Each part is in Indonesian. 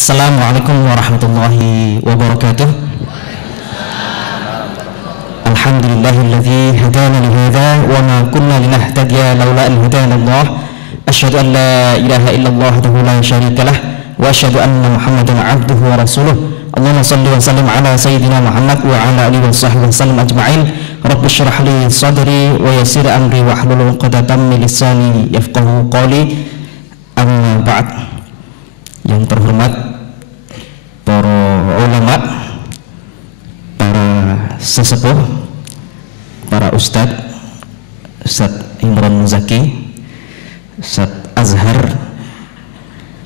Assalamualaikum warahmatullahi wabarakatuh. Alhamdulillahilladzi hadana li hadza wa ma kunna linahtadiya laula an hadana Allah. Asyhadu an la ilaha illallah wahdahu la syarika lah wa asyhadu anna Muhammadan abduhu wa rasuluh. Allahumma shalli wa sallim ala sayyidina Muhammad wa ala alihi wa sahbihi wasallam ajma'in. Rabbi shrah li sadri wa yassir amri wa hlul 'uqdatam min lisani yafqahu qawli. Amma ba'd. Yang terhormat para ulama, para sesepuh, para Ustadz Imron Muzaki, Ustadz Azhar,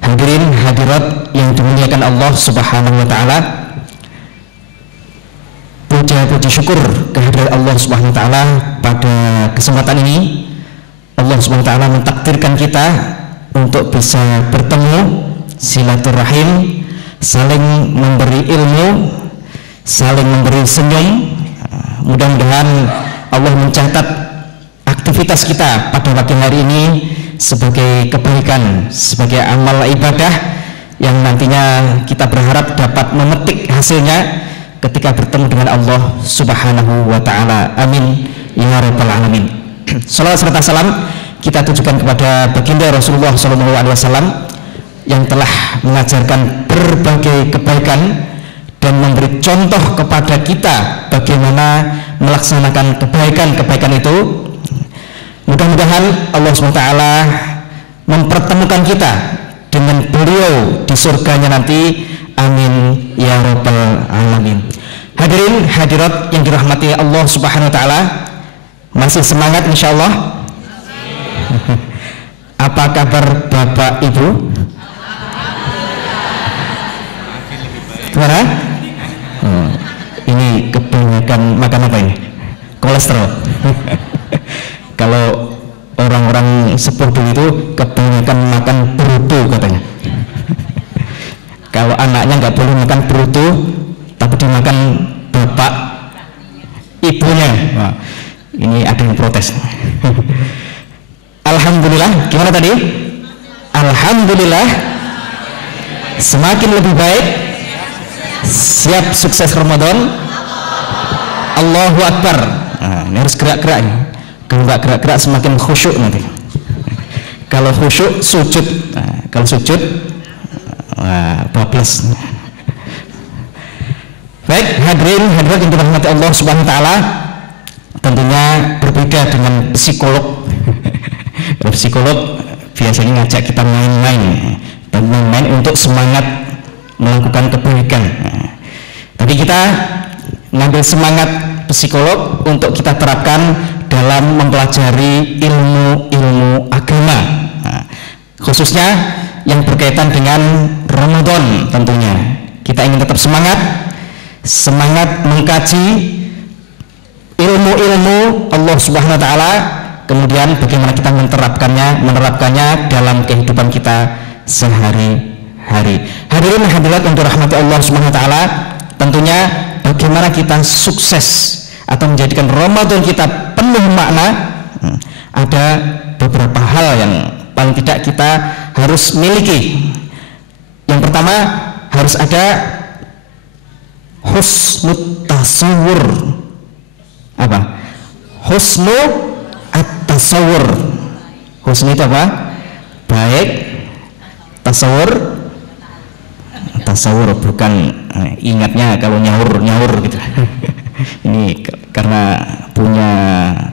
hadirin hadirat yang dimuliakan Allah Subhanahu wa taala. Puji syukur kehadirat Allah Subhanahu wa taala pada kesempatan ini. Allah Subhanahu wa taala mentakdirkan kita untuk bisa bertemu, silaturahim, saling memberi ilmu, saling memberi senyum. Mudah-mudahan Allah mencatat aktivitas kita pada pagi hari ini sebagai kebaikan, sebagai amal ibadah yang nantinya kita berharap dapat memetik hasilnya ketika bertemu dengan Allah Subhanahu wa taala. Amin ya rabbal alamin. Salawat serta salam kita tujukan kepada baginda Rasulullah SAW yang telah mengajarkan berbagai kebaikan dan memberi contoh kepada kita bagaimana melaksanakan kebaikan-kebaikan itu. Mudah-mudahan Allah SWT mempertemukan kita dengan beliau di surganya nanti. Amin ya rabbal alamin. Hadirin hadirat yang dirahmati Allah Subhanahu wa taala, masih semangat insyaallah? Apa kabar Bapak Ibu? Gimana? Ini kebanyakan makan apa ini? Kolesterol. Kalau orang-orang sepuh dulu itu kebanyakan makan bruto katanya. Kalau anaknya nggak boleh makan bruto, tapi dimakan bapak ibunya. Nah, ini ada yang protes. Alhamdulillah, gimana tadi? Alhamdulillah, semakin lebih baik. Siap sukses Ramadan. Allahu Akbar. Nah, ini harus gerak-gerak. Kalau nggak gerak-gerak semakin khusyuk nanti. Kalau khusyuk sujud. Nah, kalau sujud bablas. Baik, hadirin hadirat yang dirahmati Allah Subhanahu wa taala, tentunya berbeda dengan psikolog. Psikolog biasanya ngajak kita main-main untuk semangat melakukan kebaikan. Tapi kita ngambil semangat psikolog untuk kita terapkan dalam mempelajari ilmu-ilmu agama, khususnya yang berkaitan dengan Ramadan. Tentunya kita ingin tetap semangat mengkaji ilmu-ilmu Allah Subhanahu wa taala, kemudian bagaimana kita menerapkannya dalam kehidupan kita sehari-hari. Hadirin hadirat yang dirahmati Allah Subhanahu wa taala, tentunya bagaimana kita sukses atau menjadikan Ramadan kita penuh makna, ada beberapa hal yang paling tidak kita harus miliki. Yang pertama, harus ada husnul tasawur. Apa? Husnul at-tasawur. Husnul itu apa? Baik. Tasawur bukan ingatnya kalau nyaur gitu. Ini karena punya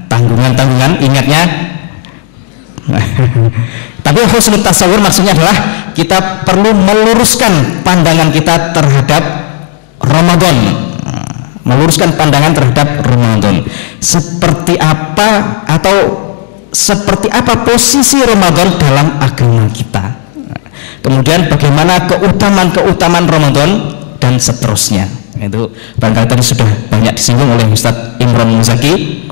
tanggungan ingatnya. Tapi husnul tasawur maksudnya adalah kita perlu meluruskan pandangan kita terhadap Ramadan. Meluruskan pandangan terhadap Ramadan. Seperti apa posisi Ramadan dalam agama kita. Kemudian bagaimana keutamaan Ramadan dan seterusnya. Itu barangkali tadi sudah banyak disinggung oleh Ustadz Imron Muzaki.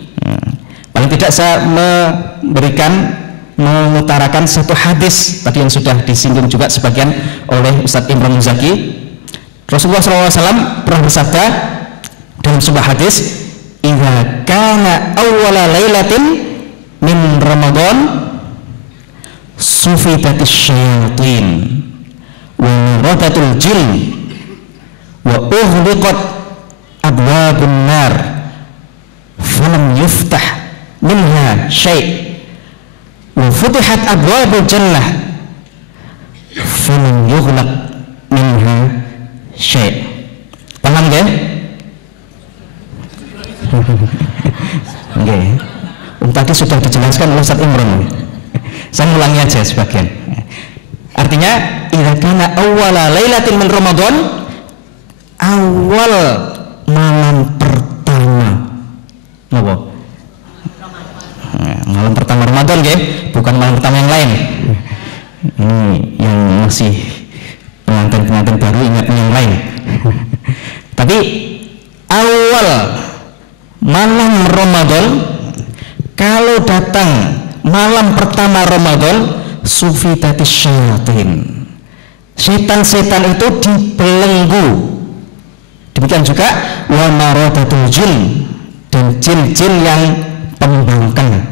Paling tidak saya mengutarakan satu hadis tadi yang sudah disinggung juga sebagian oleh Ustadz Imron Muzaki. Rasulullah SAW pernah bersabda dalam sebuah hadis, "Idza kana awwala lailatin min Ramadan sufidatis syayatin wa maradatul jin wa ughliqat abwabun nar falam yuftah minha syai' wa futihat abwabul jannah falam yughlaq minha syai'. Paham nggih? Nggih. Tadi sudah dijelaskan oleh Ustaz Imron. Saya ulangi aja sebagian. Artinya, idza kana awwala lailatin min Ramadan, awal malam pertama. Napa? Malam pertama Ramadan nggih, bukan malam pertama yang lain. Ini yang masih pengantin-pengantin baru ingatnya yang lain. Tapi awal malam Ramadan, kalau datang malam pertama Ramadan, sufidatis syayatin, setan-setan itu dibelenggu. Demikian juga wa maradatul jin, dan jin-jin yang pembangkang.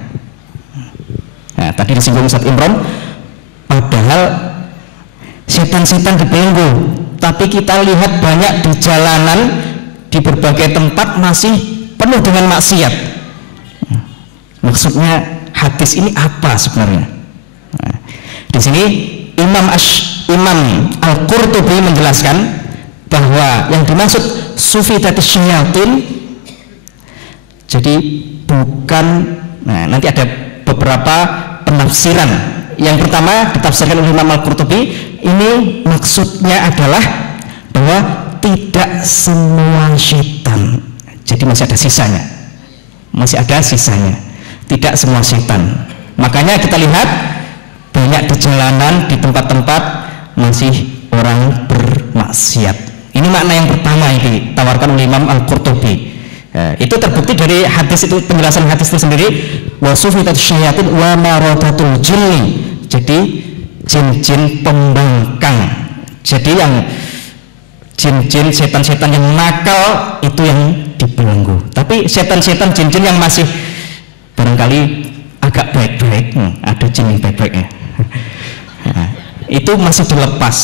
Nah, tadi disinggung Ustaz Imron, padahal setan-setan dibelenggu, tapi kita lihat banyak di jalanan, di berbagai tempat masih penuh dengan maksiat. Maksudnya hadis ini apa sebenarnya? Nah, di sini Imam Al-Qurtubi menjelaskan bahwa yang dimaksud sufidatis syayatin, jadi bukan, nah nanti ada beberapa penafsiran. Yang pertama ditafsirkan oleh Imam Al-Qurtubi, ini maksudnya adalah bahwa tidak semua setan, jadi masih ada sisanya, tidak semua setan. Makanya kita lihat banyak di jalanan, di tempat-tempat masih orang bermaksiat. Ini makna yang pertama yang ditawarkan oleh Imam Al-Qurtubi. Itu terbukti dari hadis itu, penjelasan hadis itu sendiri, wa sufidatus syayatin wa maradatul jinni. Jadi jin-jin pembangkang. Jadi yang jin-jin, setan-setan yang nakal itu yang dibelenggu. Tapi setan-setan, jin-jin yang masih barangkali agak baik-baik, ada jin yang baik-baiknya, itu masih dilepas.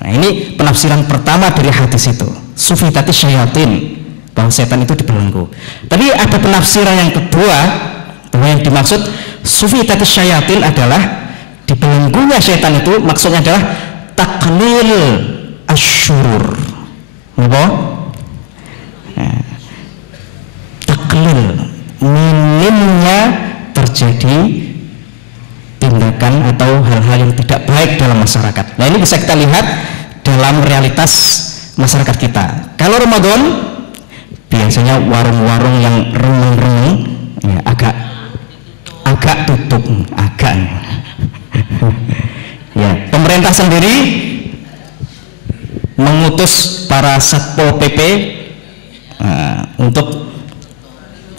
Nah, ini penafsiran pertama dari hadis itu, sufidatis syayatin, bahwa setan itu dibelenggu. Tapi ada penafsiran yang kedua, bahwa yang dimaksud sufidatis syayatin adalah dibelenggunya setan itu maksudnya adalah taklil asyurur. Apa? Taklil, minimnya terjadi tindakan atau hal-hal yang tidak baik dalam masyarakat. Nah, ini bisa kita lihat dalam realitas masyarakat kita. Kalau Ramadan biasanya warung-warung yang remeng-remeng ya, agak tutup, ya, pemerintah sendiri mengutus para Satpol PP untuk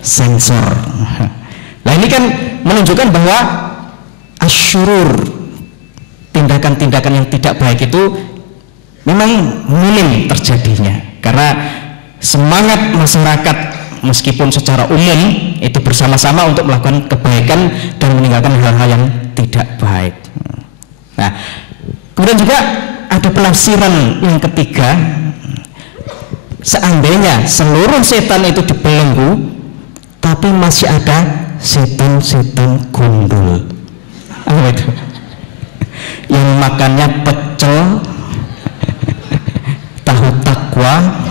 sensor. Nah, ini kan menunjukkan bahwa asyurur, tindakan-tindakan yang tidak baik itu memang minim terjadinya, karena semangat masyarakat meskipun secara umum itu bersama-sama untuk melakukan kebaikan dan meninggalkan hal-hal yang tidak baik. Nah, kemudian juga ada penafsiran yang ketiga, seandainya seluruh setan itu dibelenggu, tapi masih ada setan-setan gundul. Apa itu? Yang makannya pecel, tahu takwa,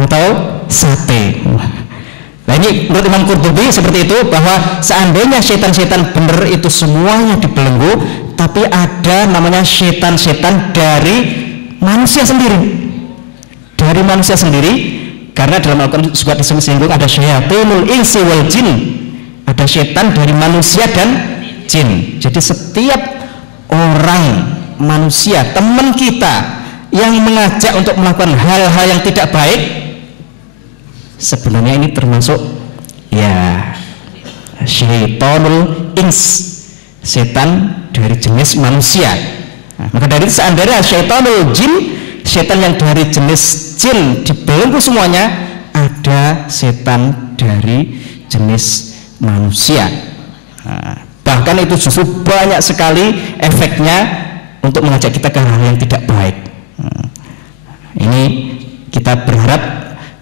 atau sate. Nah, ini menurut Imam Qurtubi seperti itu, bahwa seandainya setan-setan benar itu semuanya dibelenggu, tapi ada namanya setan-setan dari manusia sendiri, karena dalam Al-Quran juga disinggung ada syayatinul insi wal jin, ada setan dari manusia dan jin. Jadi setiap orang manusia, teman kita yang mengajak untuk melakukan hal-hal yang tidak baik, sebenarnya ini termasuk ya syaitanul ins, setan dari jenis manusia. Nah, maka dari itu seandainya syaitanul jin, setan yang dari jenis jin dibelenggu semuanya, ada setan dari jenis manusia. Nah, bahkan itu justru banyak sekali efeknya untuk mengajak kita ke hal yang tidak baik. Ini kita berharap,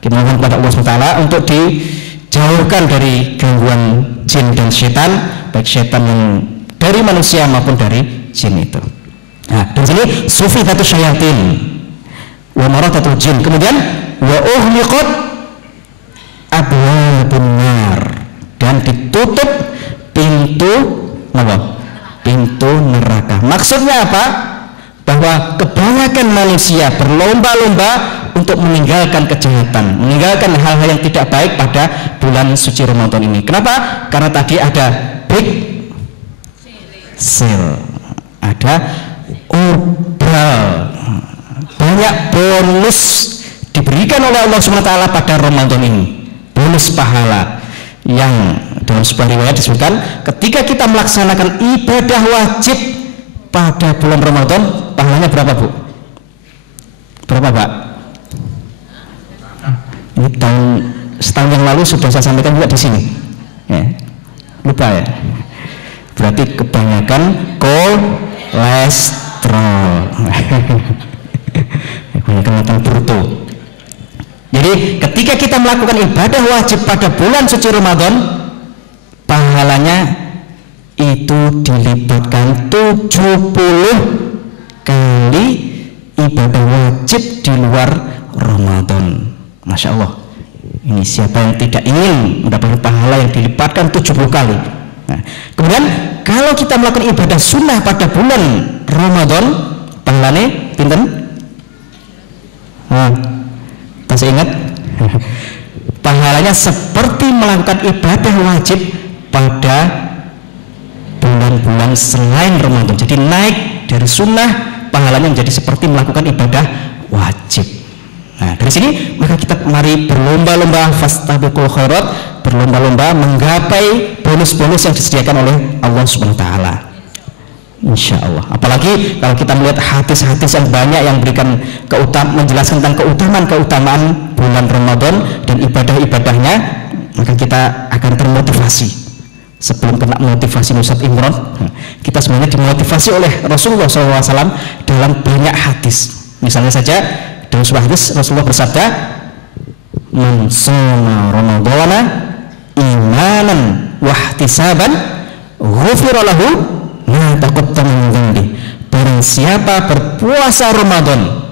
kita mohon kepada Allah SWT untuk dijauhkan dari gangguan jin dan setan, baik setan yang dari manusia maupun dari jin itu. Nah, di sini sufidatu syayatin wa maradatul jin, kemudian wa ughliqat abwabun nar, dan ditutup pintu apa? Pintu neraka. Maksudnya apa? Bahwa kebanyakan manusia berlomba-lomba untuk meninggalkan kejahatan, meninggalkan hal-hal yang tidak baik pada bulan suci Ramadan ini. Kenapa? Karena tadi ada big sale, ada obral, banyak bonus diberikan oleh Allah SWT pada Ramadan ini, bonus pahala yang dalam sebuah riwayat disebutkan ketika kita melaksanakan ibadah wajib pada bulan Ramadan, pahalanya berapa, Bu? Berapa, Pak? Ini setahun yang lalu sudah saya sampaikan juga di sini. Ya. Lupa ya? Berarti kebanyakan kolesterol. Kebanyakan makan bruto. Jadi ketika kita melakukan ibadah wajib pada bulan suci Ramadan, pahalanya itu dilipatkan 70 kali ibadah wajib di luar Ramadan. Masya Allah, ini siapa yang tidak ingin mendapatkan pahala yang dilipatkan 70 kali. Nah, kemudian kalau kita melakukan ibadah sunnah pada bulan Ramadan, pahalanya pinten? Masih ingat? Pahalanya seperti melakukan ibadah wajib pada bulan-bulan selain Ramadan. Jadi naik dari sunnah, pahalanya menjadi seperti melakukan ibadah wajib. Nah, dari sini maka kita mari berlomba-lomba, fastabiqul khairat, berlomba-lomba menggapai bonus-bonus yang disediakan oleh Allah Subhanahu wa taala. Insya Allah. Apalagi kalau kita melihat hadis-hadis yang banyak yang berikan menjelaskan tentang keutamaan bulan Ramadan dan ibadah-ibadahnya, maka kita akan termotivasi. Sebelum kena motivasi Ustaz Imron, kita sebenarnya dimotivasi oleh Rasulullah SAW dalam banyak hadis. Misalnya saja dalam sebuah hadis Rasulullah bersabda, "Man shoma Ramadhana imanan wahtisaban, ghufira lahu ma taqaddama min dhanbi." Barang siapa berpuasa Ramadan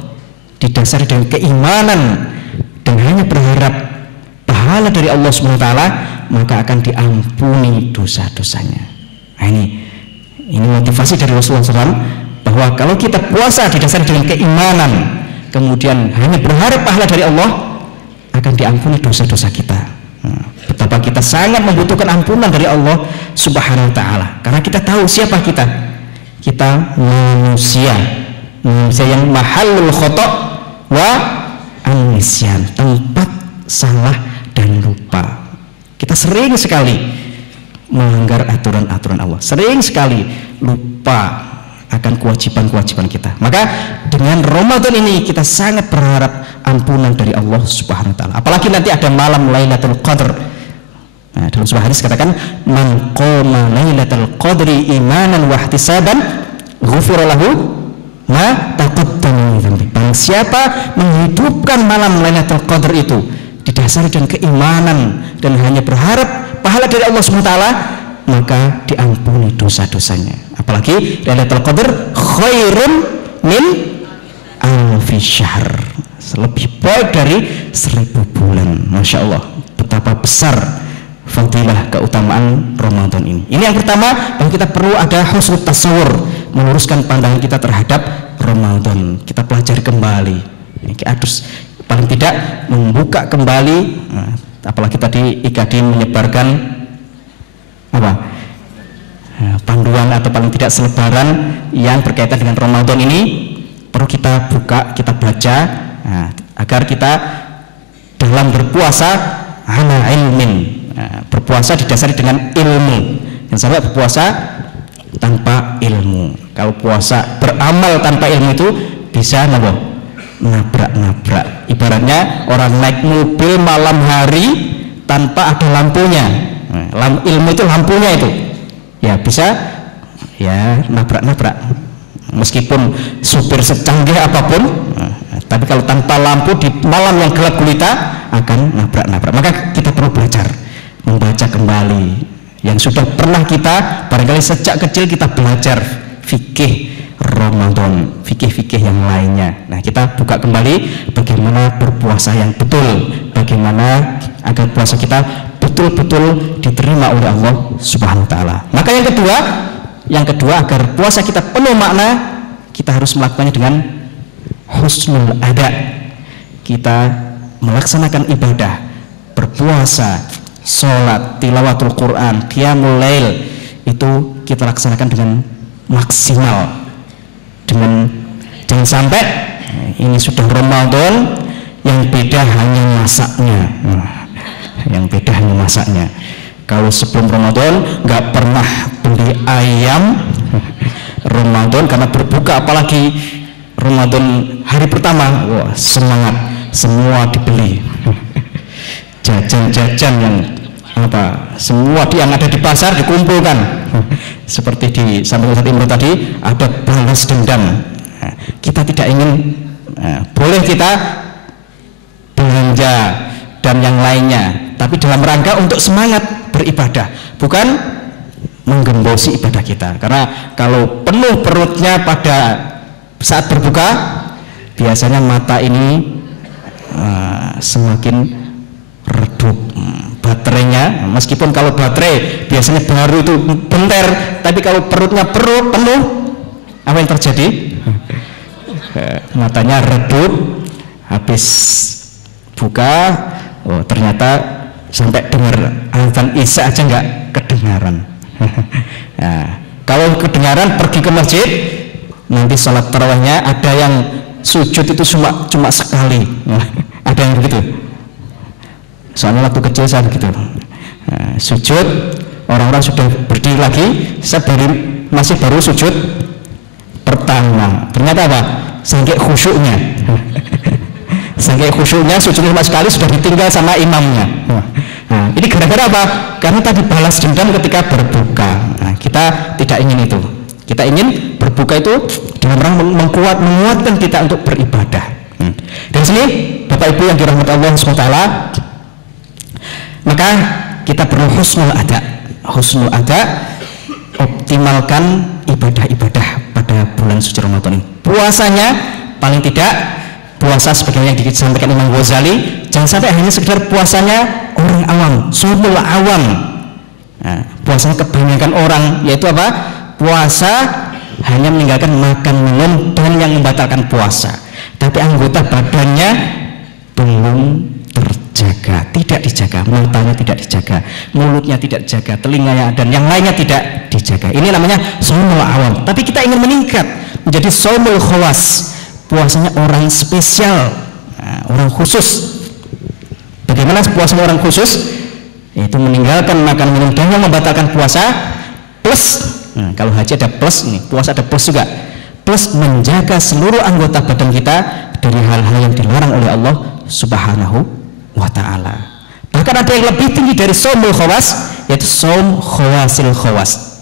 didasari dengan keimanan dan hanya berharap pahala dari Allah SWT, maka akan diampuni dosa-dosanya. Nah, ini motivasi dari Rasulullah SAW, bahwa kalau kita puasa didasari dengan keimanan, kemudian hanya berharap pahala dari Allah, akan diampuni dosa-dosa kita. Betapa kita sangat membutuhkan ampunan dari Allah Subhanahu wa taala, karena kita tahu siapa kita. Kita manusia yang mahallul khata' wa an-nisyan, tempat salah dan lupa. Kita sering sekali melanggar aturan-aturan Allah, sering sekali lupa akan kewajiban-kewajiban kita. Maka dengan Ramadan ini kita sangat berharap ampunan dari Allah Subhanahu wa taala. Apalagi nanti ada malam Lailatul Qadar. Nah, dalam sebuah hadis katakan, "Man qoma Lailatul Qadri imanan wa ihtisaban, ghufira lahu ma taqaddama min dhanbi." Barang siapa menghidupkan malam Lailatul Qadar itu didasari dengan keimanan dan hanya berharap pahala dari Allah SWT, maka diampuni dosa-dosanya. Apalagi Lailatul Qadar khairun min alfi syahr, lebih baik dari 1000 bulan. Masya Allah, betapa besar fadilah keutamaan Ramadan ini. Ini yang pertama, bahwa kita perlu ada husnul tasawur, meluruskan pandangan kita terhadap Ramadan. Kita pelajari kembali. Ini harus paling tidak membuka kembali, apalagi tadi IKD menyebarkan apa, panduan atau paling tidak selebaran yang berkaitan dengan Ramadan ini, perlu kita buka, kita baca, agar kita dalam berpuasa ala ilmin, berpuasa didasari dengan ilmu. Dan sampai berpuasa tanpa ilmu. Kalau puasa beramal tanpa ilmu itu bisa nabrak-nabrak. Ibaratnya orang naik mobil malam hari tanpa ada lampunya. Ilmu itu lampunya itu, ya bisa ya nabrak-nabrak. meskipun supir secanggih apapun, tapi kalau tanpa lampu di malam yang gelap gulita akan nabrak-nabrak. Maka kita perlu belajar membaca kembali yang sudah pernah kita barangkali sejak kecil kita belajar fikih Ramadan, fikih-fikih yang lainnya. Nah, kita buka kembali bagaimana berpuasa yang betul, bagaimana agar puasa kita betul-betul diterima oleh Allah Subhanahu wa taala. Maka yang kedua agar puasa kita penuh makna, kita harus melakukannya dengan husnul ada. Kita melaksanakan ibadah, berpuasa, sholat, tilawatul Quran, qiyamul lail, itu kita laksanakan dengan maksimal. Jangan sampai ini sudah Ramadan, yang beda hanya masaknya. Yang beda hanya masaknya. Kalau sebelum Ramadan nggak pernah beli ayam Ramadan karena berbuka, apalagi Ramadan hari pertama, wah semangat, semua dibeli. Jajan-jajan yang semua yang ada di pasar dikumpulkan. Seperti di samping Ustaz Imro tadi, ada balas dendam. Kita tidak ingin, boleh kita belanja dan yang lainnya, tapi dalam rangka untuk semangat beribadah, bukan menggembosi ibadah kita. Karena kalau penuh perutnya pada saat berbuka, biasanya mata ini semakin redup, baterainya, meskipun kalau baterai biasanya baru itu bentar, tapi kalau perutnya penuh, apa yang terjadi? Matanya redup, habis buka, ternyata sampai dengar azan isya aja nggak kedengaran. Nah, kalau kedengaran pergi ke masjid, nanti sholat tarawihnya ada yang sujud itu cuma sekali, ada yang begitu. Soalnya waktu kecil saya begitu, sujud, orang-orang sudah berdiri lagi, saya masih baru sujud pertama. Ternyata apa? Saking khusyuknya, saking khusyuknya sujudnya cuma sekali sudah ditinggal sama imamnya. Nah, ini gara-gara apa? Karena tadi balas dendam ketika berbuka. Nah, kita tidak ingin itu. Kita ingin berbuka itu dalam rangka menguatkan kita untuk beribadah. Dari sini, Bapak Ibu yang dirahmati Allah SWT, maka kita perlu husnul ada. Husnul ada, optimalkan ibadah-ibadah pada bulan suci Ramadan ini. Puasanya paling tidak puasa sebagaimana yang disampaikan Imam Ghazali, jangan sampai hanya sekedar puasanya orang awam, sumul awam. Nah, puasanya kebanyakan orang, yaitu apa? Puasa hanya meninggalkan makan minum dan yang membatalkan puasa, tapi anggota badannya belum terjaga, tidak dijaga, matanya tidak dijaga, mulutnya tidak dijaga, telinganya dan yang lainnya tidak dijaga. Ini namanya shaumul awam. Tapi kita ingin meningkat menjadi shaumul khawas, puasanya orang spesial, orang khusus. Bagaimana puasanya orang khusus? Yaitu meninggalkan makan minum dan yang membatalkan puasa, plus kalau haji ada plus, ini puasa ada plus juga, plus menjaga seluruh anggota badan kita dari hal-hal yang dilarang oleh Allah Subhanahu wa ta'ala. Bahkan ada yang lebih tinggi dari shaumul khawas, yaitu shaum khawasil khawas,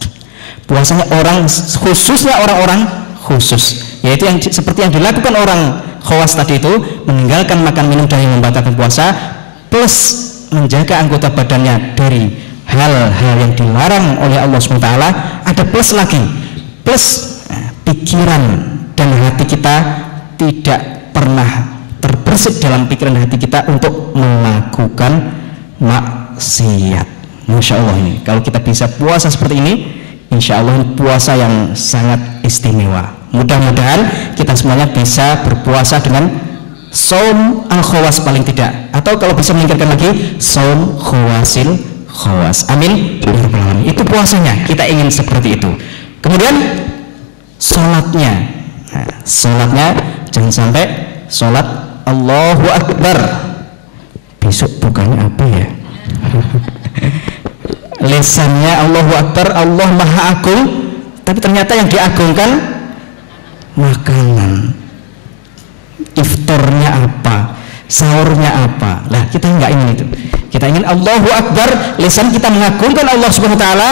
puasanya orang khususnya orang-orang khusus, yaitu yang seperti yang dilakukan orang khawas tadi itu, meninggalkan makan minum dan yang membatalkan puasa, plus menjaga anggota badannya dari hal-hal yang dilarang oleh Allah SWT. Ada plus lagi, plus pikiran dan hati kita tidak pernah terbersit dalam pikiran hati kita untuk melakukan maksiat. Masya Allah, ini kalau kita bisa puasa seperti ini, insya Allah ini puasa yang sangat istimewa. Mudah-mudahan kita semuanya bisa berpuasa dengan shaum al-khawas paling tidak, atau kalau bisa meningkatkan lagi shaum khawasil khawas. Amin. Itu puasanya, kita ingin seperti itu. Kemudian sholatnya, sholatnya jangan sampai sholat Allahu Akbar. Besok bukannya apa ya? Lisannya Allahu Akbar, Allah Maha Agung, tapi ternyata yang diagungkan makanan. Iftarnya apa, sahurnya apa. Lah kita nggak ingin itu. Kita ingin Allahu Akbar, lisan kita mengagungkan Allah Subhanahu wa taala,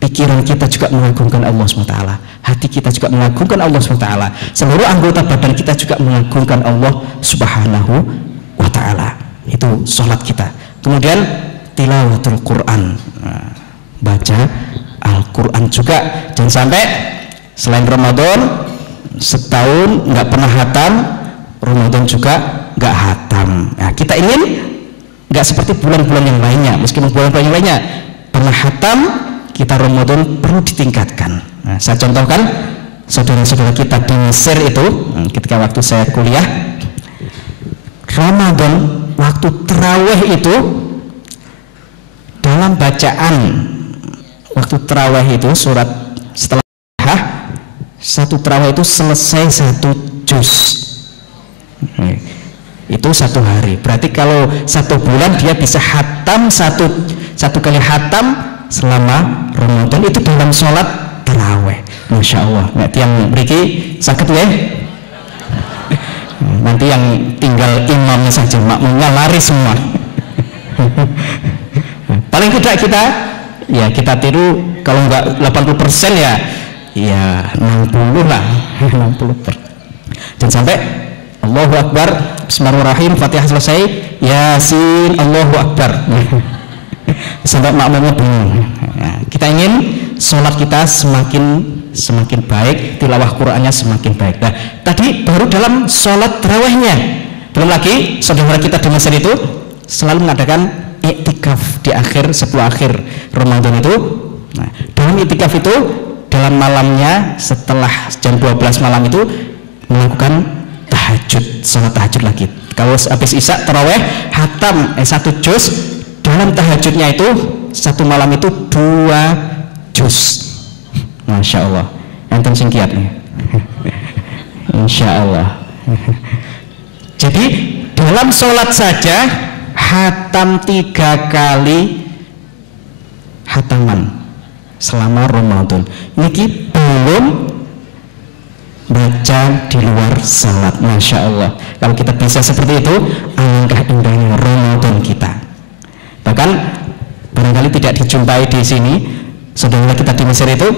pikiran kita juga mengagungkan Allah SWT, hati kita juga mengagungkan Allah SWT, seluruh anggota badan kita juga mengagungkan Allah Subhanahu wa Ta'ala. Itu sholat kita. Kemudian tilawatul Quran, baca Al-Quran juga. Jangan sampai selain Ramadan setahun nggak pernah hatam, Ramadan juga nggak hatam. Nah, kita ingin nggak seperti bulan-bulan yang lainnya. Meskipun bulan-bulan yang lainnya pernah hatam, kita Ramadan perlu ditingkatkan. Nah, saya contohkan saudara-saudara kita di Mesir itu, ketika waktu saya kuliah, Ramadan waktu terawih itu, dalam bacaan waktu terawih itu surat setelah satu terawih itu selesai 1 juz. Itu 1 hari. Berarti kalau 1 bulan dia bisa hatam satu kali hatam selama Ramadan itu dalam sholat terawih. Masya Allah. Nanti yang beri sakit ya. Nanti yang tinggal imamnya saja, makmumnya lari semua. Paling tidak kita tiru, kalau enggak 80% ya 60 lah. 60%. Jangan sampai Allahu Akbar, Bismillahirrahmanirrahim, Fatihah selesai, Yasin, Allahu Akbar. Sampai makmumnya bingung. Kita ingin sholat kita semakin baik, tilawah Qur'annya semakin baik. Nah, tadi baru dalam sholat tarawihnya. Belum lagi saudara kita di Mesir itu selalu mengadakan iktikaf di akhir 10 akhir Ramadan itu. Nah, dalam iktikaf itu dalam malamnya setelah jam 12 malam itu melakukan tahajud, sholat tahajud lagi. Kalau habis isya tarawih hatam 1 juz, dalam tahajudnya itu 1 malam itu 2 juz. Masya Allah, enten sing kiat nih. Insya Allah. Jadi dalam sholat saja hatam 3 kali hataman selama Ramadan. Ini belum baca di luar sholat. Masya Allah. Kalau kita bisa seperti itu, alangkah indahnya Ramadan kita. Bahkan barangkali tidak dijumpai di sini, saudara kita di Mesir itu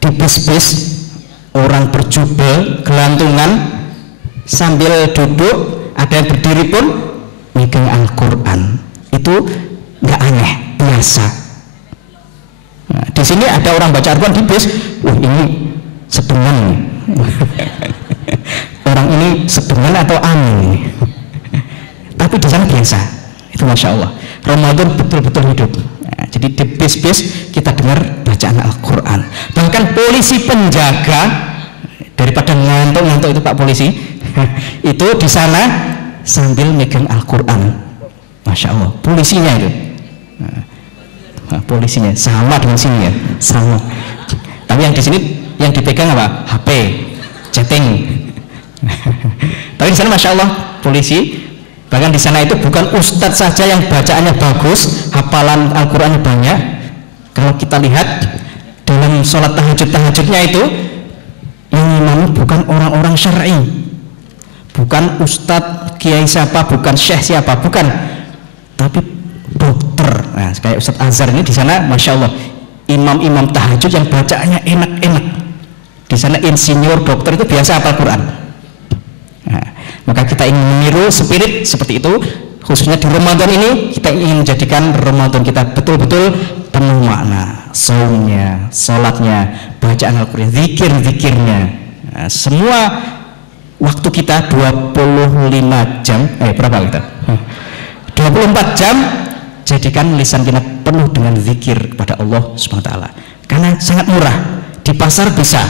di bis-bis orang berjubel gelantungan sambil duduk, ada yang berdiri pun megang Al-Quran. Itu nggak aneh, biasa. Nah, di sini ada orang baca Al-Quran di bis, wah ini sedengan. Orang ini sedengan atau aneh. Tapi di sana biasa. Itu Masya Allah. Ramadan betul-betul hidup. Nah, jadi di bis-bis kita dengar bacaan Al-Quran. Bahkan polisi penjaga, daripada ngantuk-ngantuk itu Pak polisi, itu di sana sambil megang Al-Quran. Masya Allah. Polisinya itu. Nah, polisinya sama dengan sini ya, sama. Tapi yang di sini yang dipegang apa? HP, chatting. Tapi di sana Masya Allah polisi. Bahkan di sana itu bukan ustadz saja yang bacaannya bagus, hafalan Al-Qurannya banyak. Kalau kita lihat dalam sholat tahajudnya itu, yang imam bukan orang-orang syar'i, bukan ustadz kiai siapa, bukan syekh siapa, bukan, tapi dokter. Nah, kayak Ustadz Azhar ini di sana, Masya Allah, imam-imam tahajud yang bacaannya enak-enak. Di sana insinyur, dokter itu biasa hafal Quran. Nah, maka kita ingin meniru spirit seperti itu, khususnya di Ramadan ini. Kita ingin menjadikan Ramadan kita betul-betul penuh makna, saumnya, sholatnya, bacaan Al-Quran, zikir-zikirnya. Nah, semua waktu kita 25 jam, berapa kita? 24 jam, jadikan lisan kita penuh dengan zikir kepada Allah SWT. Karena sangat murah. Di pasar bisa,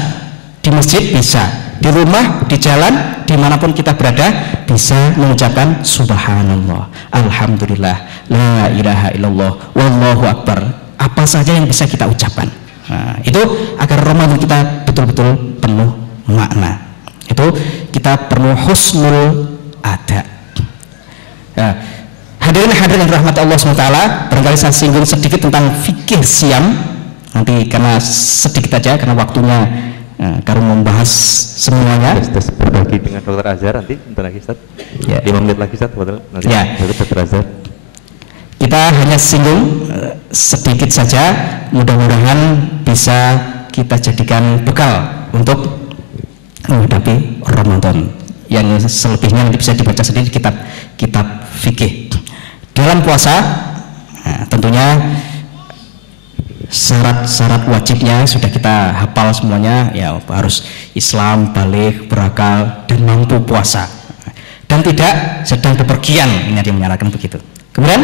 di masjid bisa, di rumah, di jalan, dimanapun kita berada, bisa mengucapkan subhanallah, alhamdulillah, la ilaha illallah, wallahu akbar. Apa saja yang bisa kita ucapkan. Nah, itu agar Ramadan kita betul-betul penuh makna. Itu kita perlu husnul ada. Nah, hadirin yang rahmat Allah SWT, barangkali saya singgung sedikit tentang fikih siam. Nanti karena sedikit aja, karena waktunya karena membahas semuanya. Kita berbagi dengan Dr. Azhar nanti, bentar lagi Ustaz. Ya. 5 menit lagi Ustaz, nanti ya. Dr. Azhar. Kita hanya singgung sedikit saja, mudah-mudahan bisa kita jadikan bekal untuk menghadapi Ramadan. Yang selebihnya nanti bisa dibaca sendiri di kitab fikih. Dalam puasa, nah, tentunya syarat-syarat wajibnya sudah kita hafal semuanya, ya harus Islam, baligh, berakal, dan mampu puasa, dan tidak sedang bepergian. Ini yang menyarankan begitu. Kemudian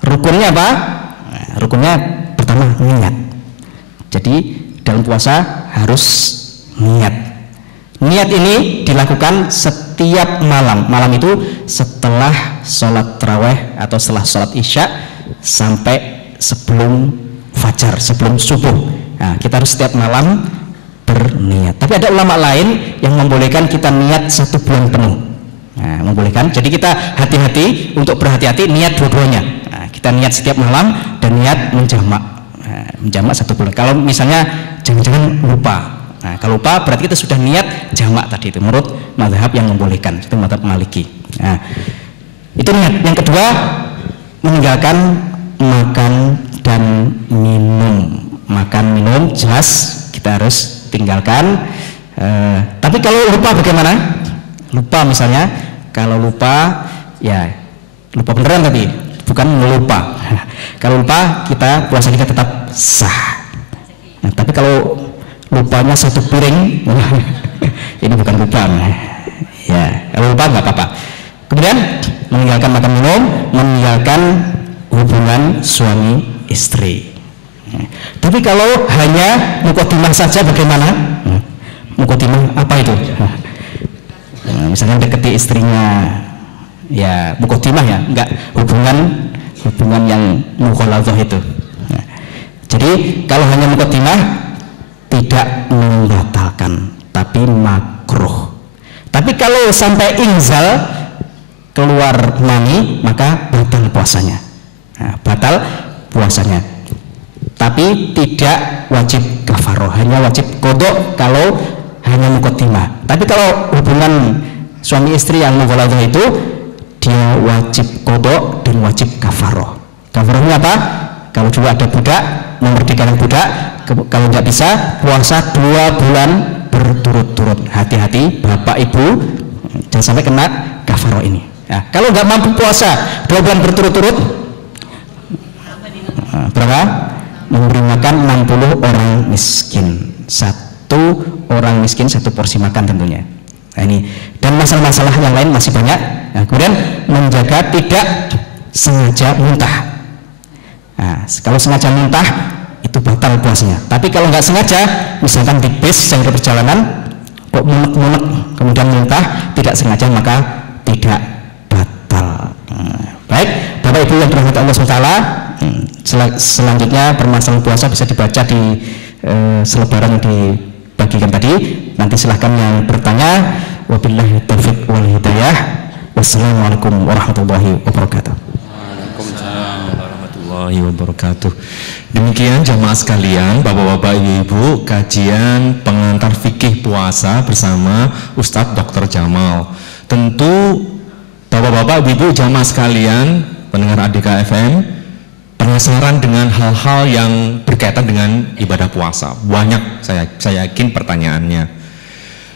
rukunnya apa? Nah, rukunnya pertama niat. Jadi dalam puasa harus niat. Niat ini dilakukan setiap malam. Malam itu setelah sholat tarawih atau setelah sholat isya sampai sebelum fajar, sebelum subuh. Nah, kita harus setiap malam berniat. Tapi ada ulama lain yang membolehkan kita niat 1 bulan penuh. Nah, membolehkan. Jadi kita hati-hati untuk berhati-hati niat dua-duanya. Nah, kita niat setiap malam dan niat menjamak. Nah, menjamak 1 bulan. Kalau misalnya jangan-jangan lupa. Nah, kalau lupa berarti kita sudah niat jamak tadi itu menurut mazhab yang membolehkan, itu mazhab Maliki. Nah, itu niat. Yang kedua, meninggalkan makan dan minum. Makan minum jelas kita harus tinggalkan. Tapi kalau lupa bagaimana? Lupa misalnya, kalau lupa ya lupa beneran tadi, bukan melupa. Kalau lupa kita puasa kita tetap sah. Nah, tapi kalau lupanya 1 piring, ini bukan lupa. Ya, kalau lupa nggak apa-apa. Kemudian meninggalkan makan minum, meninggalkan hubungan suami istri. Tapi kalau hanya mukotimah saja bagaimana? Mukotimah apa itu? Misalnya deketi istrinya, ya mukotimah ya, enggak hubungan yang mukhaladzah itu. Jadi kalau hanya mukotimah tidak membatalkan, tapi makruh. Tapi kalau sampai inzal, keluar mani, maka batal puasanya. Nah, batal puasanya. Tapi tidak wajib kafaroh, hanya wajib kodok kalau hanya mukotimah. Tapi kalau hubungan suami istri yang mughaladzah itu, dia wajib kodok dan wajib kafaroh. Kafarohnya apa? Kalau juga ada budak, memerdekakan budak. Kalau nggak bisa, puasa 2 bulan berturut-turut. Hati-hati bapak ibu, jangan sampai kena kafaroh ini. Nah, kalau nggak mampu puasa 2 bulan berturut-turut, berapa? Memberi makan 60 orang miskin. 1 orang miskin 1 porsi makan tentunya. Nah, ini dan masalah-masalah yang lain masih banyak. Nah, kemudian menjaga tidak sengaja muntah. Nah, kalau sengaja muntah itu batal puasanya. Tapi kalau nggak sengaja, misalkan di bis yang perjalanan kok munek-munek kemudian muntah tidak sengaja, maka tidak batal. Baik, Bapak Ibu yang dirahmati Allah SWT, selanjutnya permasalahan puasa bisa dibaca di selebaran yang dibagikan tadi. Nanti silahkan yang bertanya. Wabillahi taufiq wal hidayah. Wassalamualaikum warahmatullahi wabarakatuh. Wabarakatuh. Demikian jamaah sekalian, Bapak-bapak, Ibu-ibu, kajian pengantar fikih puasa bersama Ustadz Dr. Jamal. Tentu Bapak-bapak, Ibu-ibu, jamaah sekalian, pendengar ADK FM, penasaran dengan hal-hal yang berkaitan dengan ibadah puasa. Banyak saya yakin pertanyaannya.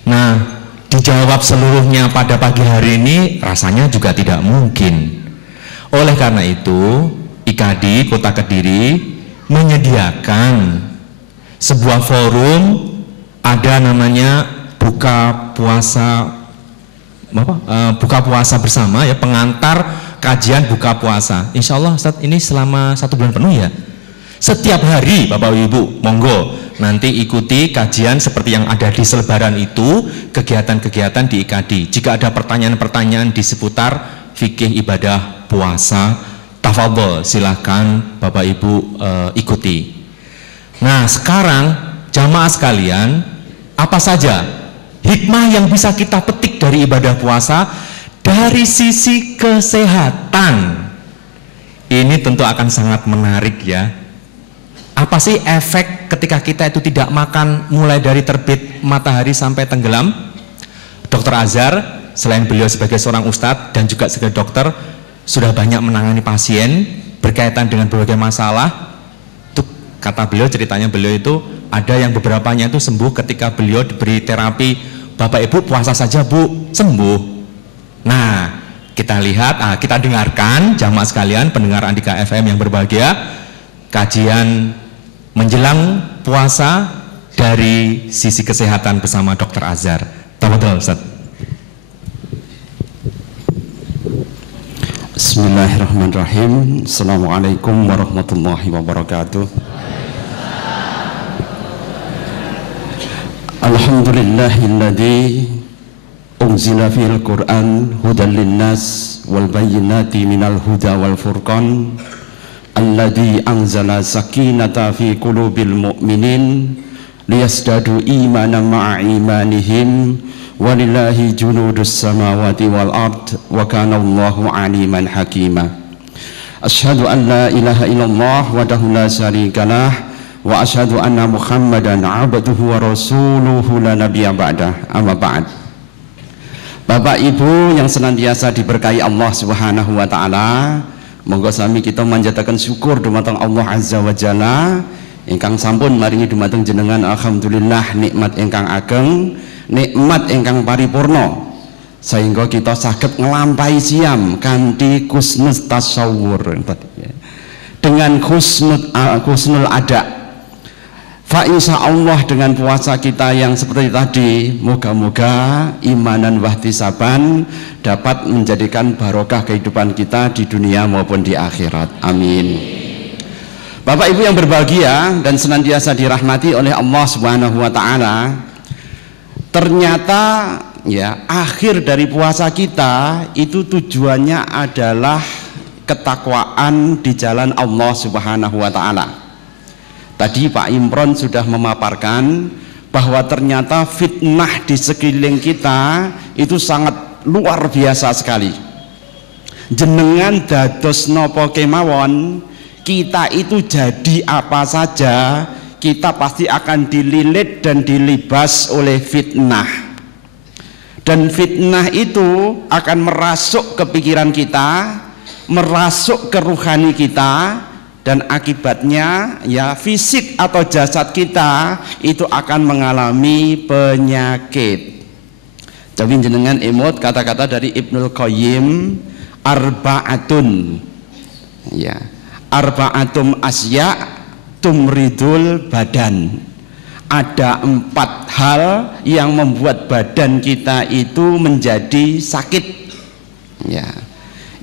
Nah, dijawab seluruhnya pada pagi hari ini rasanya juga tidak mungkin. Oleh karena itu, IKADI Kota Kediri menyediakan sebuah forum, ada namanya buka puasa bersama ya, pengantar kajian buka puasa. Insya Allah Ustadz, ini selama 1 bulan penuh ya. Setiap hari Bapak Ibu, monggo nanti ikuti kajian seperti yang ada di selebaran itu, kegiatan-kegiatan di IKADI. Jika ada pertanyaan-pertanyaan di seputar fikih ibadah puasa, tafadhol, silahkan Bapak Ibu ikuti. Nah, sekarang jamaah sekalian, apa saja hikmah yang bisa kita petik dari ibadah puasa dari sisi kesehatan? Ini tentu akan sangat menarik ya. Apa sih efek ketika kita itu tidak makan mulai dari terbit matahari sampai tenggelam? Dr. Azhar, selain beliau sebagai seorang ustadz dan juga sebagai dokter, sudah banyak menangani pasien berkaitan dengan berbagai masalah. Itu kata beliau, ceritanya beliau itu ada yang beberapanya itu sembuh ketika beliau diberi terapi. Bapak Ibu puasa saja Bu, sembuh. Nah, kita lihat, kita dengarkan jamaah sekalian, pendengar Andika FM yang berbahagia, kajian menjelang puasa dari sisi kesehatan bersama Dr. Azhar. Tafadhol Ustaz. Bismillahirrahmanirrahim. Assalamualaikum warahmatullahi wabarakatuh. Alhamdulillahilladzi unzila fil Qur'an hudan linnas wal bayyinati minal huda wal furqan alladzi anzala sakinata fi qulubil mu'minin liyasdadu imanan ma'a imanihim walillahi junudus samawati wal ard wa kana Allahu aliman hakima. Asyhadu an la ilaha illallah wahdahu la syarikalah wa asyhadu anna Muhammadan abduhu wa rasuluhu la nabiyya ba'dah. Amma ba'd. Bapak Ibu yang senantiasa diberkahi Allah Subhanahu wa taala, monggo sami kita manjataken syukur dumateng Allah Azza wa Jalla ingkang sampun maringi dumateng jenengan alhamdulillah nikmat ingkang ageng, nikmat ingkang paripurna sehingga kita saged nglampahi siam kanthi husnul tasawur dengan husnul ada. Fa insya Allah dengan puasa kita yang seperti tadi, moga-moga imanan wahtisaban dapat menjadikan barokah kehidupan kita di dunia maupun di akhirat. Amin. Bapak Ibu yang berbahagia dan senantiasa dirahmati oleh Allah Subhanahu wa taala, ternyata ya akhir dari puasa kita itu tujuannya adalah ketakwaan di jalan Allah Subhanahu wa taala. Tadi Pak Imron sudah memaparkan bahwa ternyata fitnah di sekeliling kita itu sangat luar biasa sekali. Jenengan dados nopo kemawon, kita itu jadi apa saja, kita pasti akan dililit dan dilibas oleh fitnah. Dan fitnah itu akan merasuk ke pikiran kita, merasuk ke ruhani kita, dan akibatnya ya fisik atau jasad kita itu akan mengalami penyakit. Jadi jenengan emot kata-kata dari Ibnul Qayyim, arba'atun ya, arba'atum asya tumridul badan. Ada 4 hal yang membuat badan kita itu menjadi sakit ya.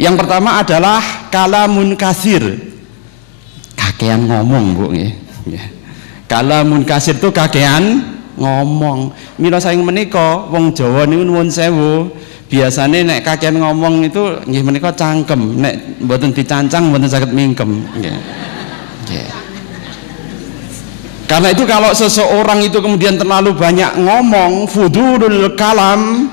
Yang pertama adalah kalamun katsir, kakean ngomong Bu ya. Kalamun kasir itu kakean ngomong. Mila saking menika wong Jawa niku nuwun sewu, biasane nek kakean ngomong itu nggih menika cangkem, nek mboten dicancang mboten saged mingkem nggih. Nggih. Karena itu kalau seseorang itu kemudian terlalu banyak ngomong, fudulul kalam,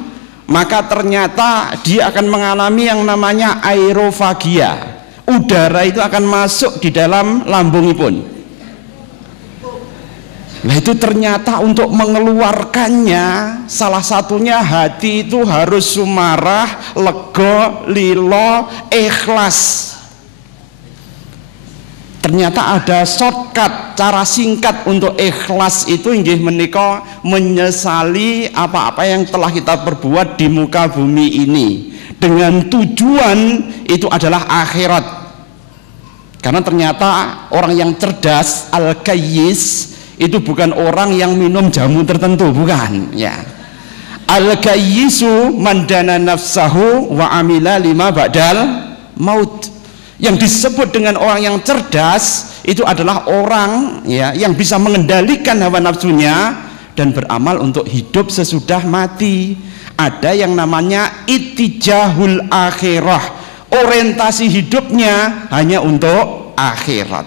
maka ternyata dia akan mengalami yang namanya aerofagia. Udara itu akan masuk di dalam lambungipun. Nah itu ternyata untuk mengeluarkannya salah satunya hati itu harus sumarah, lega, lilo, ikhlas. Ternyata ada shortcut, cara singkat untuk ikhlas itu inggih menika menyesali apa-apa yang telah kita perbuat di muka bumi ini, dengan tujuan itu adalah akhirat. Karena ternyata orang yang cerdas, al-kayyis, itu bukan orang yang minum jamu tertentu, bukan ya. Al-kayyisu man dana nafsahu wa amila lima ba'dal maut. Yang disebut dengan orang yang cerdas itu adalah orang ya yang bisa mengendalikan hawa nafsunya dan beramal untuk hidup sesudah mati. Ada yang namanya ittijahul akhirah, orientasi hidupnya hanya untuk akhirat.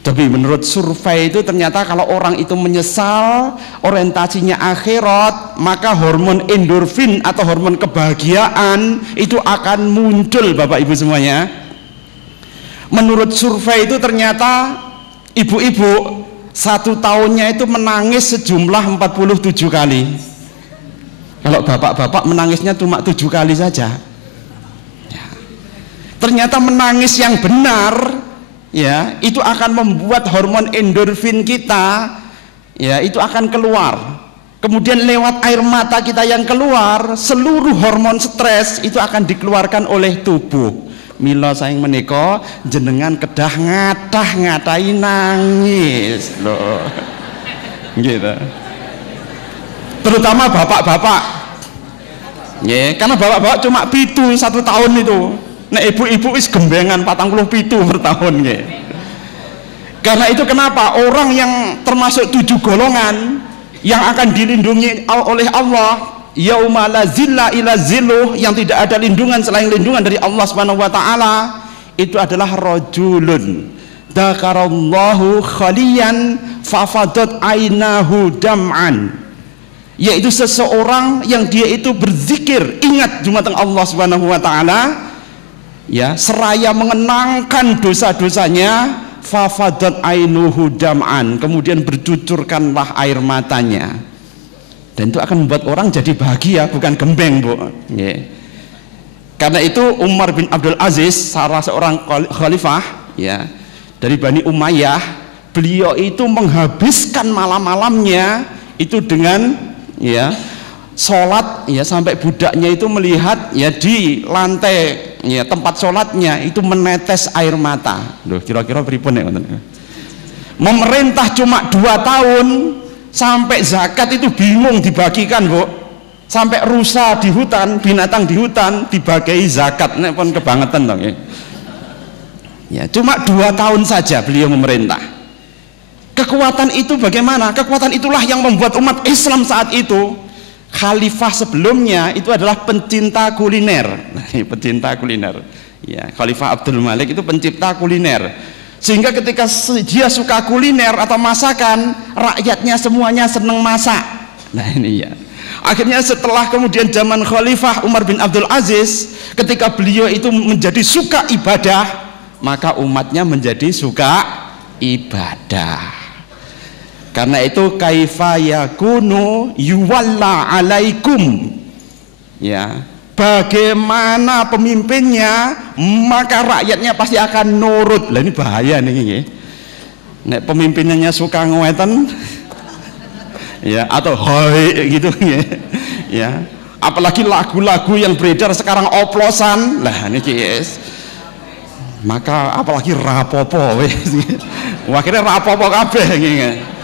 Tapi menurut survei itu ternyata kalau orang itu menyesal orientasinya akhirat, maka hormon endorfin atau hormon kebahagiaan itu akan muncul Bapak Ibu semuanya. Menurut survei itu ternyata ibu-ibu 1 tahunnya itu menangis sejumlah 47 kali. Kalau bapak-bapak menangisnya cuma 7 kali saja ya. ternyata menangis yang benar ya itu akan membuat hormon endorfin kita ya itu akan keluar. Kemudian lewat air mata kita yang keluar, seluruh hormon stres itu akan dikeluarkan oleh tubuh. Mila saing menika jenengan kedah ngadah-ngadahi nangis loh. Gitu. Terutama bapak-bapak. Ya, karena bapak-bapak cuma 1 tahun itu. Nek ibu-ibu wis gembengan 47 per tahun nggih. Karena itu kenapa orang yang termasuk 7 golongan yang akan dilindungi oleh Allah, yauma la zilla ila zilluh, yang tidak ada lindungan selain lindungan dari Allah Subhanahu wa taala, itu adalah rajulun dzakarallahu khaliyan fafadat ainahu dam'an, yaitu seseorang yang dia itu berzikir, ingat jumateng Allah Subhanahu wa taala ya, seraya mengenangkan dosa-dosanya, fafadat ainuhu dam'an, kemudian bercucurkanlah air matanya. Dan itu akan membuat orang jadi bahagia, bukan gembeng, Bu. Yeah. Karena itu Umar bin Abdul Aziz, salah seorang khalifah ya dari Bani Umayyah, beliau itu menghabiskan malam-malamnya itu dengan ya sholat ya, sampai budaknya itu melihat ya di lantai ya tempat sholatnya itu menetes air mata. Loh, kira-kira pripun ya? Memerintah cuma 2 tahun, sampai zakat itu bingung dibagikan, Bu. Sampai rusa di hutan, binatang di hutan dibagai zakat, nek pun kebangetan dong ya. Ya, cuma 2 tahun saja beliau memerintah. Kekuatan itu bagaimana? Kekuatan itulah yang membuat umat Islam saat itu, khalifah sebelumnya itu adalah pencinta kuliner. Nah, pencinta kuliner. Ya, Khalifah Abdul Malik itu pencipta kuliner. Sehingga ketika dia suka kuliner atau masakan, rakyatnya semuanya senang masak. Nah ini ya. Akhirnya setelah kemudian zaman Khalifah Umar bin Abdul Aziz, ketika beliau itu menjadi suka ibadah, maka umatnya menjadi suka ibadah. Karena itu kaifa yakunu yuwalla alaikum. Ya, bagaimana pemimpinnya, maka rakyatnya pasti akan nurut. Lah ini bahaya nih. Nek pemimpinnya suka ngeweten ya atau hoi gitu ya. Apalagi lagu-lagu yang beredar sekarang oplosan. Lah niki yes. Maka apalagi rapopo wis. Akhirnya rapopo kabeh nggih.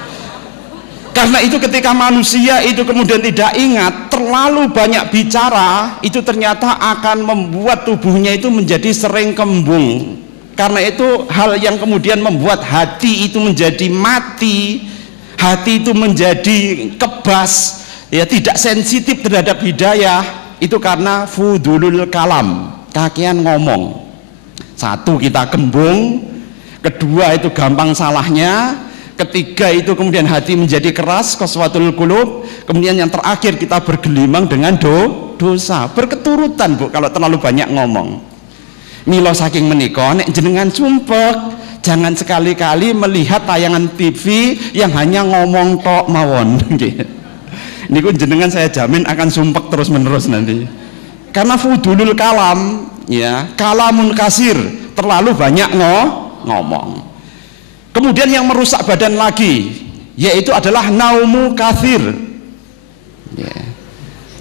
Karena itu ketika manusia itu kemudian tidak ingat, terlalu banyak bicara, itu ternyata akan membuat tubuhnya itu menjadi sering kembung. Karena itu hal yang kemudian membuat hati itu menjadi mati, hati itu menjadi kebas, ya tidak sensitif terhadap hidayah, itu karena fudulul kalam, kakean ngomong. 1 kita kembung, kedua itu gampang salahnya, ketiga itu kemudian hati menjadi keras, qaswatul qulub, kemudian yang terakhir kita bergelimang dengan dosa, berketurutan, Bu, kalau terlalu banyak ngomong. Mila saking menika nek jenengan sumpek, jangan sekali-kali melihat tayangan TV yang hanya ngomong tok mawon nggih. Niku jenengan saya jamin akan sumpek terus-menerus nanti. Karena fudulul kalam ya, kalamun kasir, terlalu banyak ngomong. Kemudian yang merusak badan lagi, yaitu adalah naumu kathir. Ya.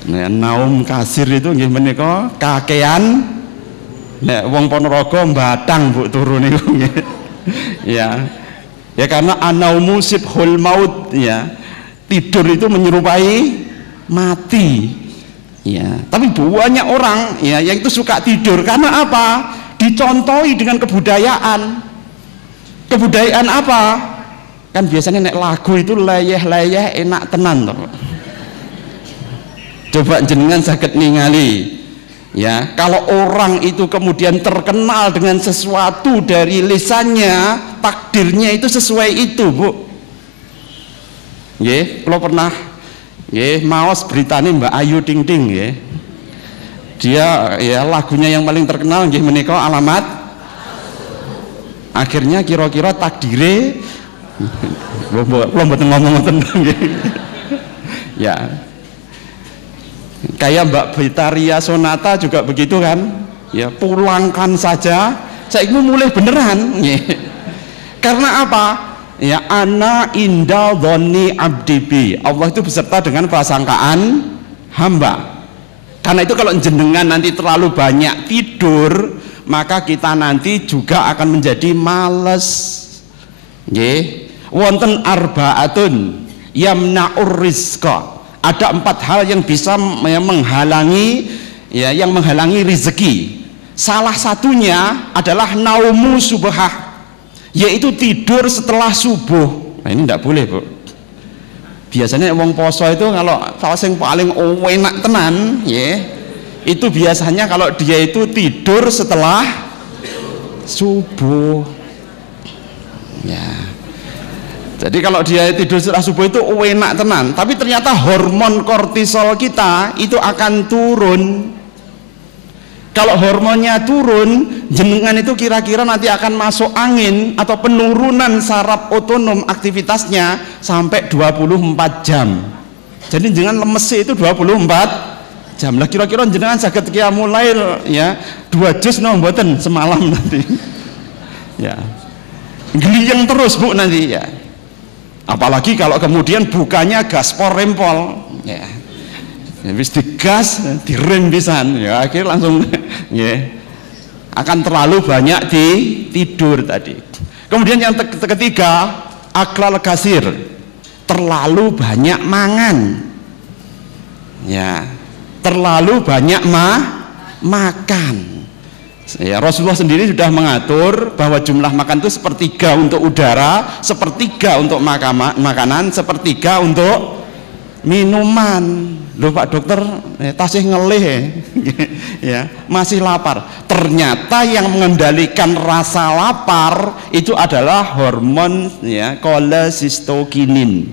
Nah, naum kasir itu nggih menika kakean. Nek wong Ponorogo mbatang Bu turu niku nggih. Ya. Ya karena anaumu sibhul maut ya. Tidur itu menyerupai mati. Ya, tapi banyak orang ya yang itu suka tidur karena apa? Dicontohi dengan kebudayaan. Kebudayaan apa? Kan biasanya nek lagu itu leyeh-leyeh enak tenan toh. Coba jenengan saged ningali ya, kalau orang itu kemudian terkenal dengan sesuatu dari lisannya, takdirnya itu sesuai itu, Bu. Nggih, kalau pernah nggih maos beritane Mbak Ayu Ting Ting nggih. Dia ya lagunya yang paling terkenal nggih menika Alamat. Akhirnya kira-kira takdire belum betul ngomong tentang ya kayak Mbak Betaria Sonata juga begitu kan, ya pulangkan saja, saya ingin mulai beneran. Karena apa? Ya, ana inda dhonni abdibi, Allah itu beserta dengan prasangkaan hamba. Karena itu kalau jenengan nanti terlalu banyak tidur, maka kita nanti juga akan menjadi males. Nggih, wonten arbaatun yamna'ur rizqa. Ada 4 hal yang bisa menghalangi, ya, yang menghalangi rezeki. Salah satunya adalah naumu subhah, yaitu tidur setelah subuh. Nah, ini tidak boleh, Bu. Biasanya wong poso itu kalau yang paling enak tenan, ya, itu biasanya kalau dia itu tidur setelah subuh. Ya. Jadi kalau dia tidur setelah subuh itu enak tenan, tapi ternyata hormon kortisol kita itu akan turun. Kalau hormonnya turun, jenengan itu kira-kira nanti akan masuk angin atau penurunan saraf otonom aktivitasnya sampai 24 jam. Jadi jenengan lemes itu 24 jam. Lah kira-kira jenengan saged qiyamul lail ya 2 juz no mboten semalam nanti. Ya. Gliyeng terus Bu nanti ya. Apalagi kalau kemudian bukannya gaspol rempol, ya, habis digas, direm pisan, ya akhirnya langsung, ya, akan terlalu banyak tidur tadi. Kemudian yang ketiga, aklal kasir, terlalu banyak mangan, ya, terlalu banyak makan. Ya, Rasulullah sendiri sudah mengatur bahwa jumlah makan itu 1/3 untuk udara, 1/3 untuk makanan, 1/3 untuk minuman. Loh Pak Dokter, tasih ngelih ya, masih lapar. Ternyata yang mengendalikan rasa lapar itu adalah hormon, ya, kolesistokinin.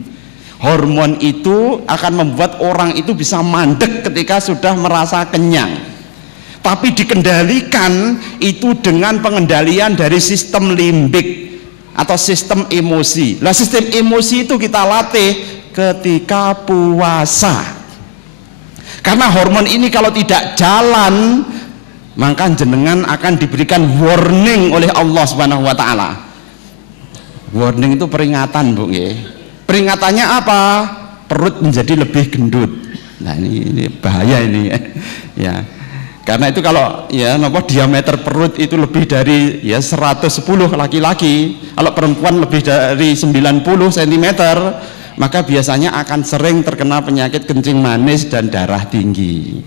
Hormon itu akan membuat orang itu bisa mandek ketika sudah merasa kenyang. Tapi dikendalikan itu dengan pengendalian dari sistem limbik atau sistem emosi. Nah, sistem emosi itu kita latih ketika puasa. Karena hormon ini kalau tidak jalan, maka jenengan akan diberikan warning oleh Allah Subhanahu wa taala. Warning itu peringatan, Bu, nggih. Peringatannya apa? Perut menjadi lebih gendut. Nah, ini bahaya ini ya. Karena itu kalau ya diameter perut itu lebih dari ya 110 laki-laki, kalau perempuan lebih dari 90 cm, maka biasanya akan sering terkena penyakit kencing manis dan darah tinggi.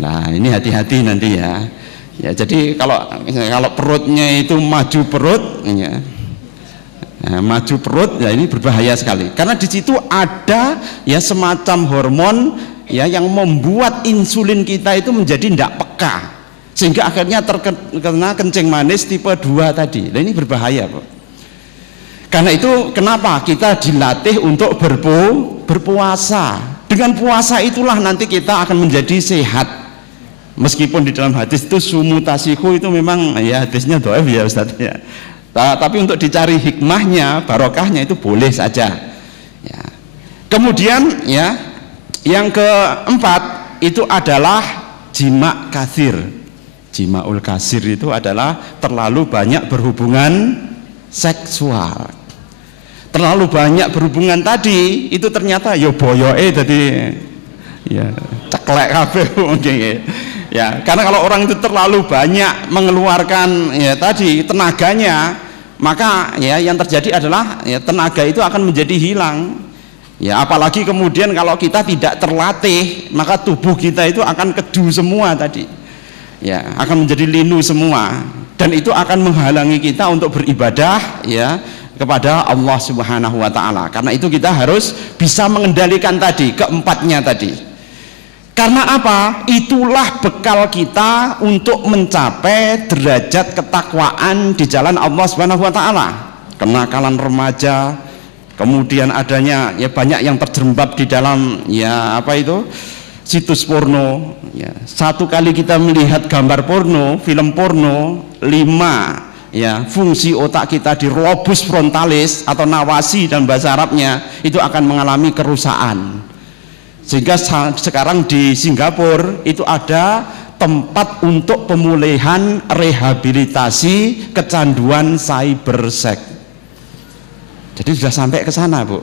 Nah, ini hati-hati nanti ya. Ya, jadi kalau perutnya itu maju perut, ya. Nah, maju perut, ya ini berbahaya sekali. Karena di situ ada ya semacam hormon, ya, yang membuat insulin kita itu menjadi tidak peka, sehingga akhirnya terkena kencing manis tipe 2 tadi. Nah, ini berbahaya, Bu. Karena itu kenapa kita dilatih untuk berpuasa. Dengan puasa itulah nanti kita akan menjadi sehat. Meskipun di dalam hadis itu sumutasihu itu memang ya hadisnya dhaif ya Ustaz ya. Tapi untuk dicari hikmahnya, barokahnya itu boleh saja. Ya. Kemudian ya, yang keempat itu adalah jima kasir. Jimaul kasir itu adalah terlalu banyak berhubungan seksual. Terlalu banyak berhubungan tadi itu ternyata ya boyoke tadi ya ceklek kabeh mungkin ya. Karena kalau orang itu terlalu banyak mengeluarkan ya tadi tenaganya, maka ya yang terjadi adalah ya tenaga itu akan menjadi hilang. Ya, apalagi kemudian kalau kita tidak terlatih, maka tubuh kita itu akan kedu semua tadi. Ya, akan menjadi linu semua, dan itu akan menghalangi kita untuk beribadah ya kepada Allah Subhanahu wa taala. Karena itu kita harus bisa mengendalikan tadi keempatnya tadi. Karena apa? Itulah bekal kita untuk mencapai derajat ketakwaan di jalan Allah Subhanahu wa taala. Kenakalan remaja, kemudian adanya ya banyak yang terjerembab di dalam ya apa itu situs porno ya. Satu kali kita melihat gambar porno, film porno, 5 ya fungsi otak kita di lobus frontalis atau nawasi dan bahasa Arabnya itu akan mengalami kerusakan. Sehingga sekarang di Singapura itu ada tempat untuk pemulihan rehabilitasi kecanduan cyberseks. Jadi sudah sampai ke sana, Bu.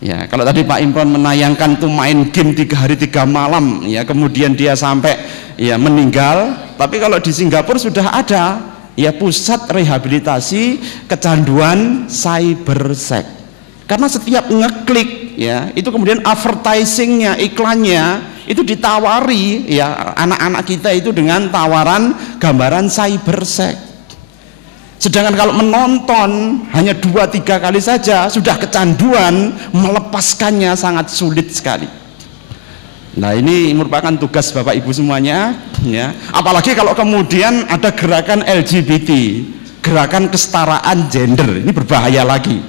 Ya, kalau tadi Pak Imron menayangkan tuh main game 3 hari 3 malam, ya kemudian dia sampai ya meninggal. Tapi kalau di Singapura sudah ada ya pusat rehabilitasi kecanduan cyberseks. Karena setiap ngeklik ya itu kemudian advertisingnya, iklannya itu ditawari ya anak-anak kita itu dengan tawaran gambaran cyberseks. Sedangkan kalau menonton hanya 2-3 kali saja sudah kecanduan, melepaskannya sangat sulit sekali. Nah, ini merupakan tugas Bapak Ibu semuanya ya. Apalagi kalau kemudian ada gerakan LGBT, gerakan kesetaraan gender, ini berbahaya lagi.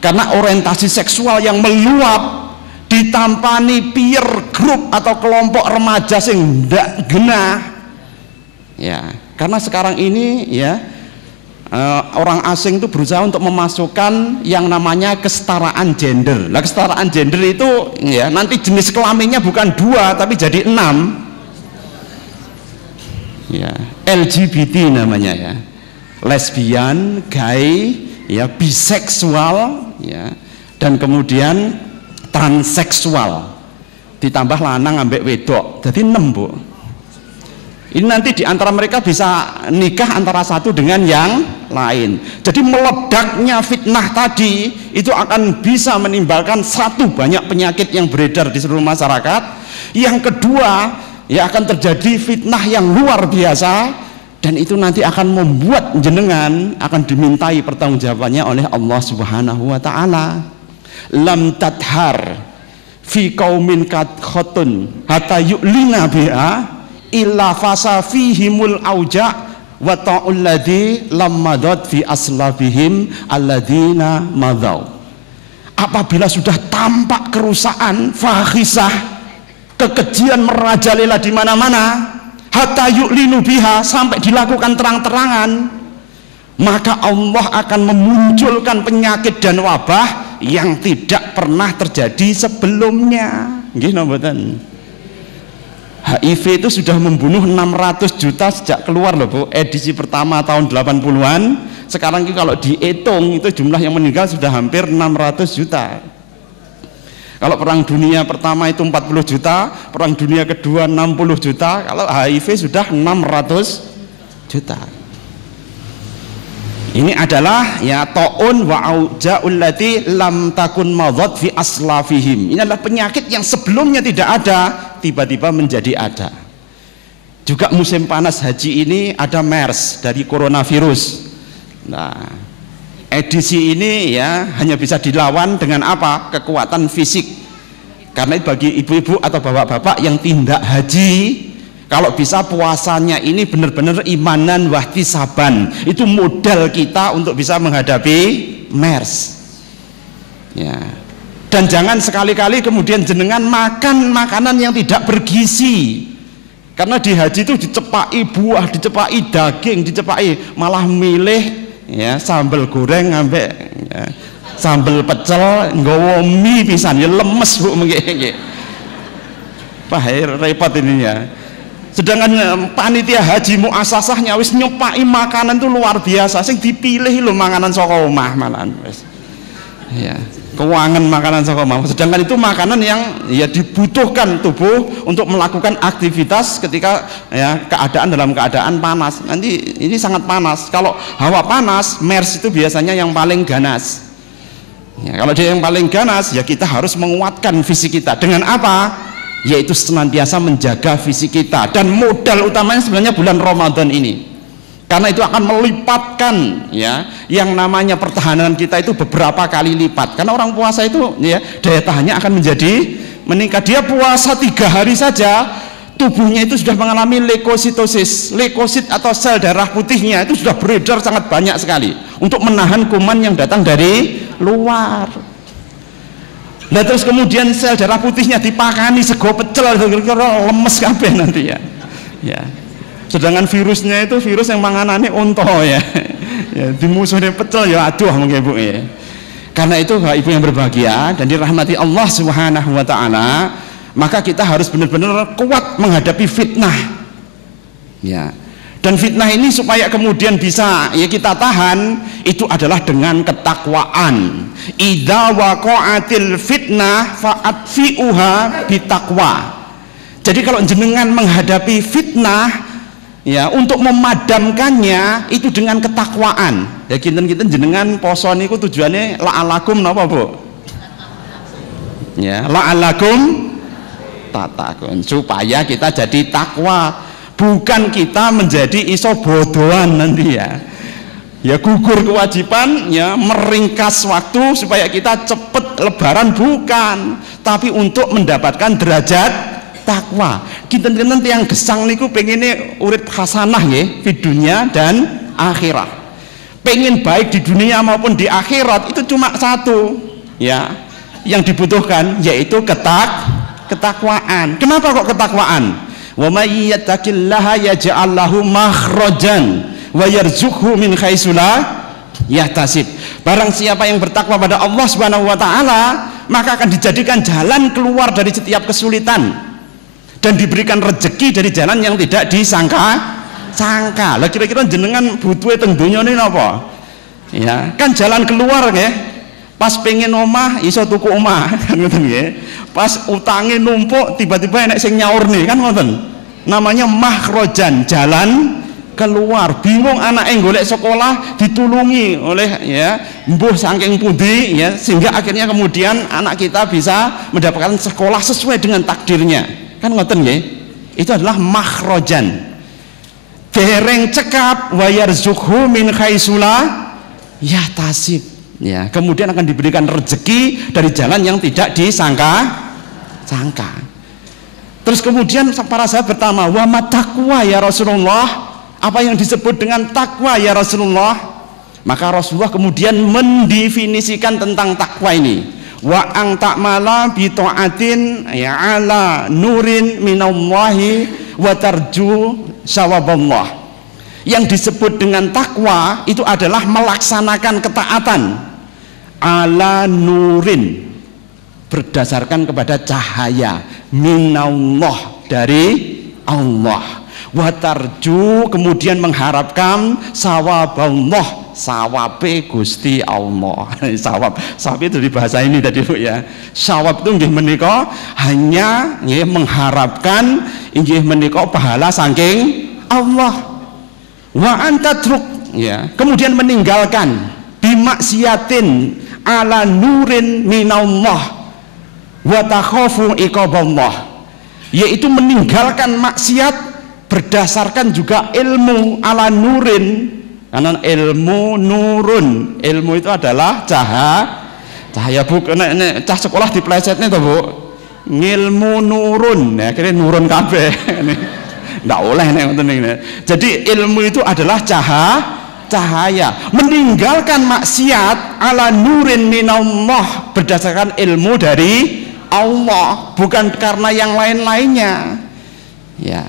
Karena orientasi seksual yang meluap ditampani peer group atau kelompok remaja sing ndak genah. Ya, karena sekarang ini ya orang asing itu berusaha untuk memasukkan yang namanya kesetaraan gender. Nah, kesetaraan gender itu ya nanti jenis kelaminnya bukan 2 tapi jadi 6. Ya, LGBT namanya ya. Lesbian, gay, ya biseksual, ya, dan kemudian transseksual. Ditambah lanang ambek wedok. Jadi 6, Bu. Ini nanti di antara mereka bisa nikah antara satu dengan yang lain. Jadi meledaknya fitnah tadi itu akan bisa menimbulkan satu, banyak penyakit yang beredar di seluruh masyarakat. Yang kedua, ya akan terjadi fitnah yang luar biasa dan itu nanti akan membuat jenengan akan dimintai pertanggungjawabannya oleh Allah Subhanahu wa taala. Lam tadhar fi qaumin kad khotun hatta yu'lina biha illa fasa fihimul auja wa ta'ul ladzi lam madad fi aslabihim alladina madau. Apabila sudah tampak kerusakan, fahisah, kekejian merajalela di mana-mana, hatta yu'linu biha, sampai dilakukan terang-terangan, maka Allah akan memunculkan penyakit dan wabah yang tidak pernah terjadi sebelumnya. Nggih napa mboten? HIV itu sudah membunuh 600 juta sejak keluar loh, Bu, edisi pertama tahun 80-an. Sekarang ini kalau dihitung itu jumlah yang meninggal sudah hampir 600 juta. Kalau perang dunia pertama itu 40 juta, perang dunia kedua 60 juta, kalau HIV sudah 600 juta. Ini adalah ya taun wa aujaul lati lam takun madad fi aslafihim. Ini adalah penyakit yang sebelumnya tidak ada, tiba-tiba menjadi ada. Juga musim panas haji ini ada MERS dari coronavirus. Nah, edisi ini ya hanya bisa dilawan dengan apa? Kekuatan fisik. Karena bagi ibu-ibu atau bapak-bapak yang tidak haji, kalau bisa puasanya ini benar-benar imanan wahtisaban, itu modal kita untuk bisa menghadapi MERS. Ya. Dan jangan sekali-kali kemudian jenengan makan makanan yang tidak bergizi. Karena di haji itu dicepai buah, dicepai daging, dicepai malah milih ya sambal goreng ambek ya, sambal pecel nggawa mie pisan ya lemes, Bu, nggih. Wah, repot ini ya. Sedangkan panitia haji muasasahnya wis nyopai makanan itu luar biasa, sing dipilih lho makanan saka omah malahan wis. Ya, keuangan makanan saka omah. Sedangkan itu makanan yang ya dibutuhkan tubuh untuk melakukan aktivitas ketika ya dalam keadaan panas. Nanti ini sangat panas. Kalau hawa panas, MERS itu biasanya yang paling ganas. Ya, kalau dia yang paling ganas, ya kita harus menguatkan fisik kita. Dengan apa? Yaitu senantiasa menjaga fisik kita, dan modal utamanya sebenarnya bulan Ramadan ini, karena itu akan melipatkan ya yang namanya pertahanan kita itu beberapa kali lipat. Karena orang puasa itu ya daya tahannya akan menjadi meningkat. Dia puasa 3 hari saja tubuhnya itu sudah mengalami leukositosis. Leukosit atau sel darah putihnya itu sudah beredar sangat banyak sekali untuk menahan kuman yang datang dari luar. Nah, terus kemudian sel darah putihnya dipakani sego pecel, lemes kabeh nanti ya. Ya. Sedangkan virusnya itu virus yang manganane unta ya. Ya, dimusuhin pecel ya aduh mungkin Bu ya. Karena itu Ibu yang berbahagia dan dirahmati Allah Subhanahu wa taala, maka kita harus benar-benar kuat menghadapi fitnah. Ya. Dan fitnah ini supaya kemudian bisa ya kita tahan, itu adalah dengan ketakwaan. Idza waqa'atil fitnah fa'atfi'uha bitaqwa. Jadi kalau jenengan menghadapi fitnah ya, untuk memadamkannya itu dengan ketakwaan. Ya kinten-kinten jenengan poso niku tujuannya la'alakum napa, Bu? Ya, la'alakum tatakun, supaya kita jadi takwa. Bukan kita menjadi iso bodohan nanti ya. Ya gugur kewajiban, ya meringkas waktu supaya kita cepet lebaran, bukan, tapi untuk mendapatkan derajat takwa. Kinten-kinten yang gesang niku pengennya urip hasanah ya, di dunia dan akhirat. Pengen baik di dunia maupun di akhirat itu cuma satu ya, yang dibutuhkan yaitu ketakwaan. Kenapa kok ketakwaan? Wa may yattaqillaha yaj'al lahu makhrajan wa yarzuqhu min haitsu la yahtasib. Barang siapa yang bertakwa pada Allah Subhanahu wa taala, maka akan dijadikan jalan keluar dari setiap kesulitan dan diberikan rezeki dari jalan yang tidak disangka-sangka. Lah kira-kira jenengan butuhe teng donya niki napa? Ya, kan jalan keluar nggih. Pas pengen omah iso tuku omah kan ngoten nggih. Pas utange numpuk tiba-tiba enek sing nyaur nih kan ngoten. Namanya makhrojan, jalan keluar. Bingung anake golek sekolah, ditulungi oleh ya mbuh saking pundi ya, sehingga akhirnya kemudian anak kita bisa mendapatkan sekolah sesuai dengan takdirnya. Kan ngoten nggih. Itu adalah makhrojan. Dereng cekap wa yarzuqhu min haitsu la yahtasib. Ya, kemudian akan diberikan rezeki dari jalan yang tidak disangka-sangka. Terus kemudian para sahabat bertanya, wa ma taqwa ya Rasulullah? Apa yang disebut dengan takwa ya Rasulullah? Maka Rasulullah kemudian mendefinisikan tentang takwa ini. Wa ang ta'mala bi ta'atin ya ala nurin minallahi wa tarju sawaballah. Yang disebut dengan takwa itu adalah melaksanakan ketaatan ala nurin, berdasarkan kepada cahaya minallah, dari Allah, watarju, kemudian mengharapkan sawaballah, sawabe Gusti Allah. Sawab itu di bahasa ini tadi Bu ya. Sawab itu nggih menika hanya nggih mengharapkan nggih menika pahala saking Allah. Wa antatruk ya, kemudian meninggalkan bimaksiatin ala nurin minallah wa takhafu iqaballah, yaitu meninggalkan maksiat berdasarkan juga ilmu ala nurin, karena ilmu nurun, ilmu itu adalah cahaya. Bu nek cah sekolah diplesetne to Bu, ngilmu nurun ya, kira nurun kabeh ndak oleh nek ngoten niku. Jadi ilmu itu adalah cahaya. Meninggalkan maksiat ala nurin minallah, berdasarkan ilmu dari Allah, bukan karena yang lain-lainnya. Ya.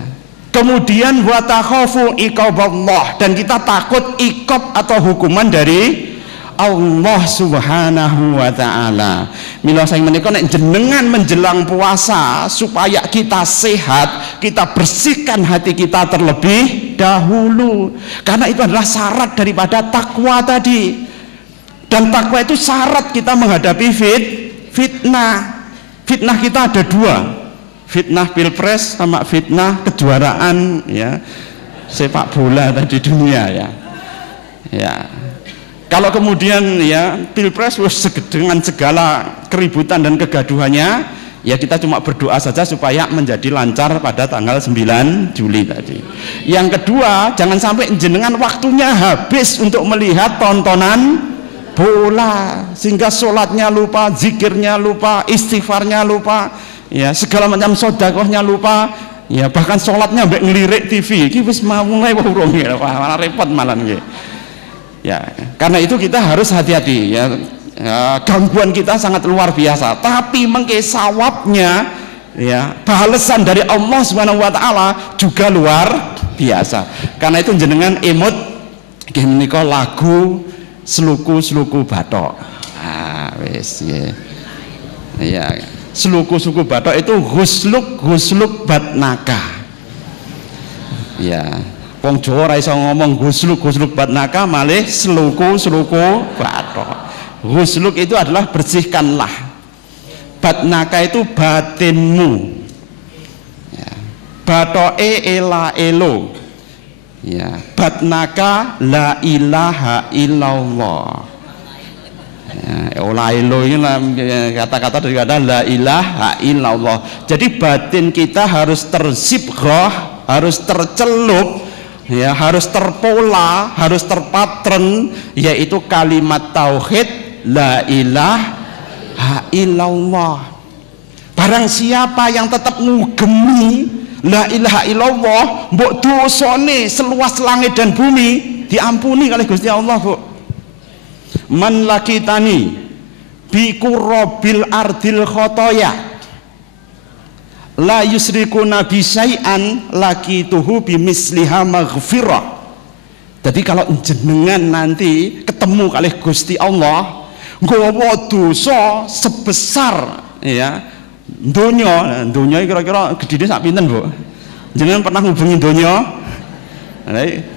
Kemudian wa takhafu iqaballah, dan kita takut iqab atau hukuman dari Allah Subhanahu wa taala. Mila saking menika nek jenengan menjelang puasa supaya kita sehat, kita bersihkan hati kita terlebih dahulu, karena itu adalah syarat daripada takwa tadi. Dan takwa itu syarat kita menghadapi fitnah. Fitnah kita ada dua, fitnah pilpres sama fitnah kejuaraan ya sepak bola tadi dunia ya. Ya. Kalau kemudian ya pilpres dengan segala keributan dan kegaduhannya, ya kita cuma berdoa saja supaya menjadi lancar pada tanggal 9 Juli tadi. Yang kedua, jangan sampai jenengan waktunya habis untuk melihat tontonan bola, sehingga sholatnya lupa, zikirnya lupa, istighfarnya lupa, ya segala macam sedekahnya lupa, ya bahkan sholatnya mbek ngelirik TV. Iki wis mau mulai urung ya, malah repot malah nggih. Ya, karena itu kita harus hati-hati ya. Gangguan kita sangat luar biasa, tapi mengke sawabnya ya, balasan dari Allah Subhanahu wa taala juga luar biasa. Karena itu jenengan emut nggih menika lagu Sluku-sluku bathok. Wis ya. Ya, sluku-sluku bathok itu ghusluk batnaka. Ya, wong Jawa ora iso ngomong gusluk batnaka malih sluku bathok. Gusluk itu adalah bersihkanlah. Batnaka itu batinmu. Ya. Bathoke ela-elo. Ya, batnaka la ilaha illallah. Ya, ela-elo ini kata-kata dari kata la ilaha illallah. Jadi batin kita harus tersibghah, harus tercelup, ya, harus terpola, harus terpatren, yaitu kalimat tauhid la ilaha illallah. Barang siapa yang tetap ngugemi la ilaha illallah, mbok dosane seluas langit dan bumi diampuni oleh Gusti Allah, Bu. Man lakitani bi qurrabil ardil khotoya la yusrikuna bi syai'an lakituhu bi misliha maghfirah. Jadi kalau jenengan nanti ketemu kali Gusti Allah nggawa dosa sebesar, ya, donya kira-kira gedine sak pinten, Bu? Jenengan pernah ngubungi donya?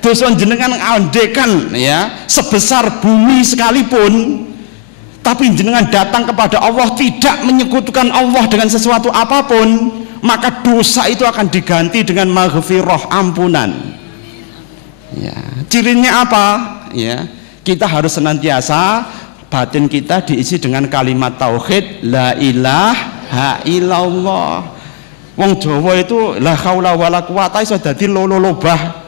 Dosa jenengan andekan, ya, sebesar bumi sekalipun, tapi jenengan datang kepada Allah tidak menyekutukan Allah dengan sesuatu apapun, maka dosa itu akan diganti dengan maghfirah, ampunan. Ya, cirinya apa? Ya, kita harus senantiasa batin kita diisi dengan kalimat tauhid la ilaha illallah. Wong Jawa itu la haula wala quwata iso dadi lolo-lobah.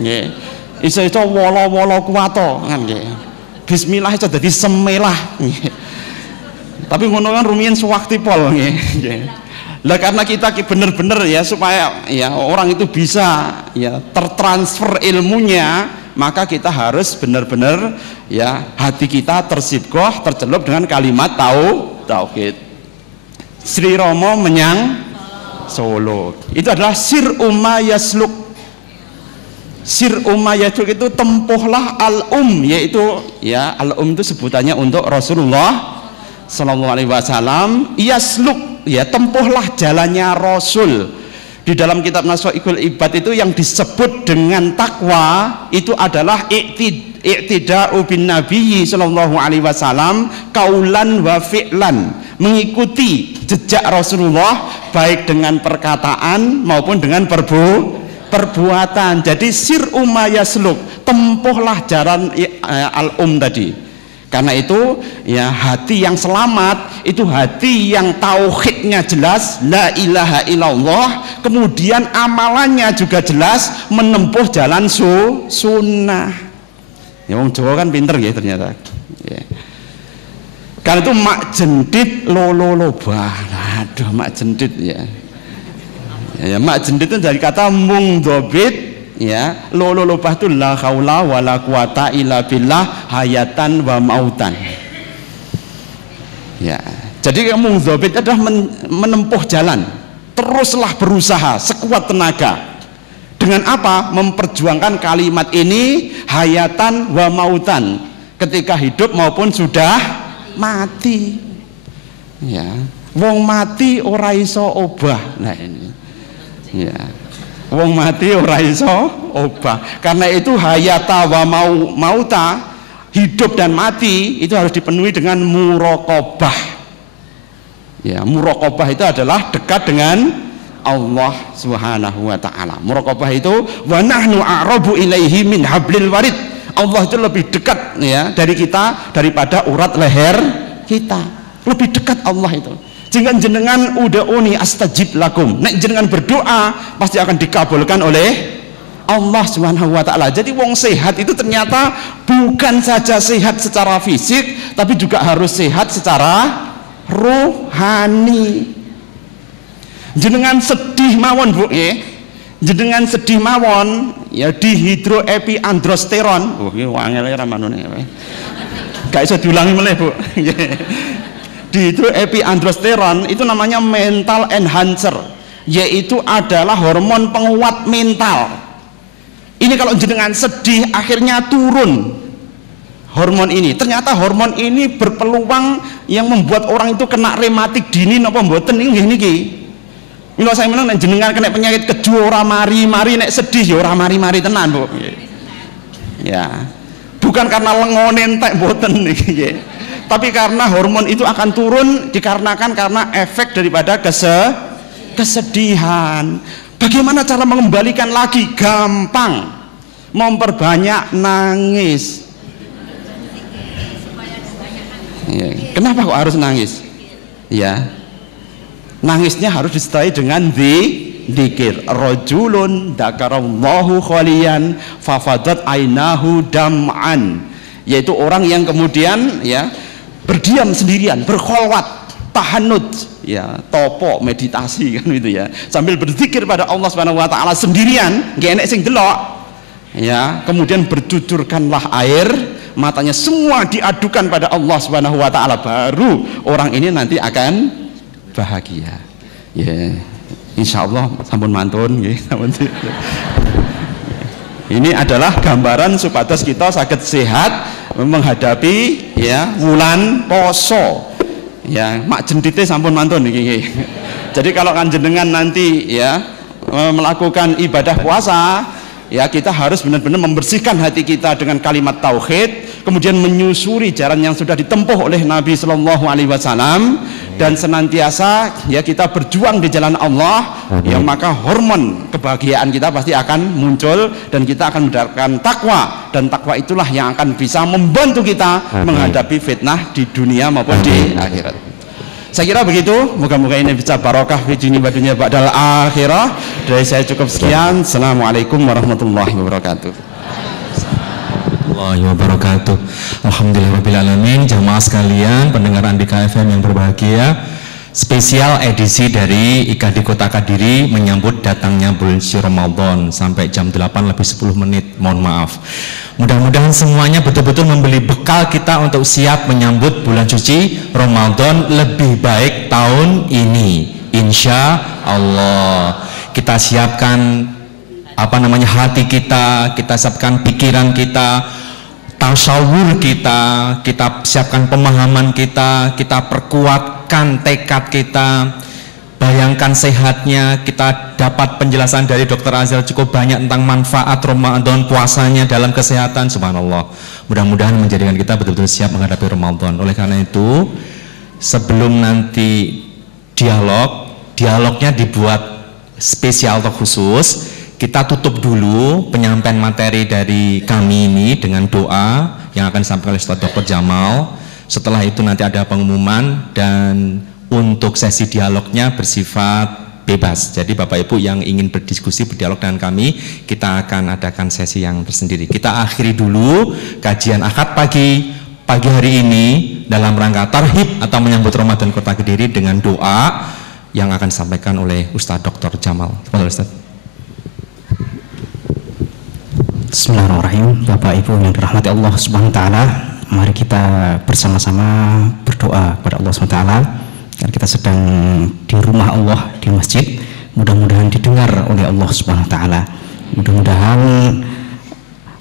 Nggih. Iso wolo-wolo kuwato kan nggih. Bismillah iso dadi semelah. Nggih. Tapi ngono kan rumiyin suwakti pol nggih. Nggih. Lah karena kita bener-bener ya supaya ya orang itu bisa ya tertransfer ilmunya, maka kita harus benar-benar ya hati kita tersibghah, tercelup dengan kalimat tauhid. Sri Romo menyang Solo. Itu adalah sir yasluk. Sir yasluk itu tempuhlah yaitu ya itu sebutannya untuk Rasulullah sallallahu alaihi wasallam. Yasluk, ya, tempuhlah jalannya Rasul. Di dalam kitab Naswaikul Ibad itu yang disebut dengan takwa itu adalah iktida'u bin nabiyyi sallallahu alaihi wasallam kaulan wa fi'lan, mengikuti jejak Rasulullah baik dengan perkataan maupun dengan perbuatan. Jadi sir yasluk, tempuhlah jalan tadi. Karena itu ya hati yang selamat itu hati yang tauhidnya jelas la ilaha illallah, kemudian amalannya juga jelas menempuh jalan sunnah. Ya wong Jawa kan pinter ya ternyata. Ya. Karena itu mak jendit lolo-lobah. Aduh, mak jendit ya. Ya mak jendit itu dari kata mungdobit. Ya, lolo-lobah itu la haula wala quwata illa billah hayatan wa mautan. Ya, jadi mungdzabit adalah menempuh jalan, teruslah berusaha sekuat tenaga. Dengan apa? Memperjuangkan kalimat ini hayatan wa mautan, ketika hidup maupun sudah mati. Ya, wong mati ora iso obah. Nah ini. Ya. Wong mati ora iso obah. Karena itu hayata wa mauta, hidup dan mati itu harus dipenuhi dengan muraqabah. Ya, muraqabah itu adalah dekat dengan Allah Subhanahu wa taala. Muraqabah itu wa nahnu a'rabu ilaihi min hablil warid. Allah itu lebih dekat ya dari kita daripada urat leher kita. Lebih dekat Allah itu. Jika jenengan uda'uni astajib lakum, nek jenengan berdoa pasti akan dikabulkan oleh Allah Subhanahu wa taala. Jadi wong sehat itu ternyata bukan saja sehat secara fisik, tapi juga harus sehat secara rohani. Jenengan sedih mawon, Bu, nggih. Jenengan sedih mawon ya dihidroepiandrosteron. Oh, iki wangel ra manune. Gak iso diulangi meneh, Bu. Dihidroepiandrosteron itu namanya mental enhancer, yaitu adalah hormon penguat mental. Ini kalau jenengan sedih akhirnya turun hormon ini. Ternyata hormon ini berpeluang yang membuat orang itu kena rematik dini napa mboten nggih niki. Mila saya meneng nek jenengan kena penyakit keju ora mari-mari, nek sedih ya ora mari-mari tenan, Bu. Ya. Bukan karena lengone entek mboten niki nggih. Tapi karena hormon itu akan turun dikarenakan karena efek daripada kesedihan. Bagaimana cara mengembalikan lagi? Gampang. Memperbanyak nangis. Ya. Kenapa kok harus nangis? Ya. Nangisnya harus disertai dengan dzikir. Rajulun dzakarallahu khaliyan fafadat ainahu dam'an. Yaitu orang yang kemudian ya berdiam sendirian, berkholwat, tahanud, ya, topo, meditasi kan gitu ya. Sambil berzikir pada Allah Subhanahu wa taala sendirian, nggak enek sing delok. Ya, kemudian bercucurkanlah air matanya, semua diadukan pada Allah Subhanahu wa taala, baru orang ini nanti akan bahagia. Ya, insyaallah sampun mantun nggih, sampun. Ini adalah gambaran supados kita saged sehat menghadapi ya wulan poso. Ya, mak jendite sampun mantun niki. Jadi kalau kan jenengan nanti ya melakukan ibadah puasa, ya kita harus benar-benar membersihkan hati kita dengan kalimat tauhid, kemudian menyusuri jalan yang sudah ditempuh oleh Nabi Shallallahu Alaihi Wasallam, dan senantiasa ya kita berjuang di jalan Allah, ya maka hormon kebahagiaan kita pasti akan muncul dan kita akan mendapatkan takwa, dan takwa itulah yang akan bisa membantu kita menghadapi fitnah di dunia maupun di akhirat. Saya kira begitu, moga-moga ini bisa barokah fi dunya wa dunya ba'dal akhirah. Dari saya cukup sekian. Assalamualaikum warahmatullahi wabarakatuh. Warahmatullahi wabarakatuh. Alhamdulillahirrabbilalamin. Jamaah sekalian, pendengar Andika FM yang berbahagia, spesial edisi dari IKD Kota Kediri menyambut datangnya bulan suci Ramadan sampai jam 8 lebih 10 menit, mohon maaf. Mudah-mudahan semuanya betul-betul membeli bekal kita untuk siap menyambut bulan suci Ramadan lebih baik tahun ini, insya Allah. Kita siapkan hati kita siapkan pikiran kita, tasawur kita siapkan pemahaman kita perkuatkan tekad kita. Bayangkan sehatnya, kita dapat penjelasan dari Dr. Azhar cukup banyak tentang manfaat Ramadan, puasanya dalam kesehatan, subhanallah. Mudah-mudahan menjadikan kita betul-betul siap menghadapi Ramadan. Oleh karena itu, sebelum nanti dialognya dibuat spesial atau khusus, kita tutup dulu penyampaian materi dari kami ini dengan doa yang akan disampaikan oleh Ustaz Dr. Jamal. Setelah itu nanti ada pengumuman, dan untuk sesi dialognya bersifat bebas. Jadi Bapak Ibu yang ingin berdiskusi, berdialog dengan kami, kita akan adakan sesi yang tersendiri. Kita akhiri dulu kajian Ahad pagi hari ini dalam rangka tarhib atau menyambut Ramadan Kota Kediri dengan doa yang akan disampaikan oleh Ustaz Dr. Jamal. Ustaz. Bismillahirrahmanirrahim. Bapak Ibu yang dirahmati Allah Subhanahu wa taala, mari kita bersama-sama berdoa kepada Allah Subhanahu wa taala. Karena kita sedang di rumah Allah, di masjid, mudah-mudahan didengar oleh Allah Subhanahu wa taala. Mudah-mudahan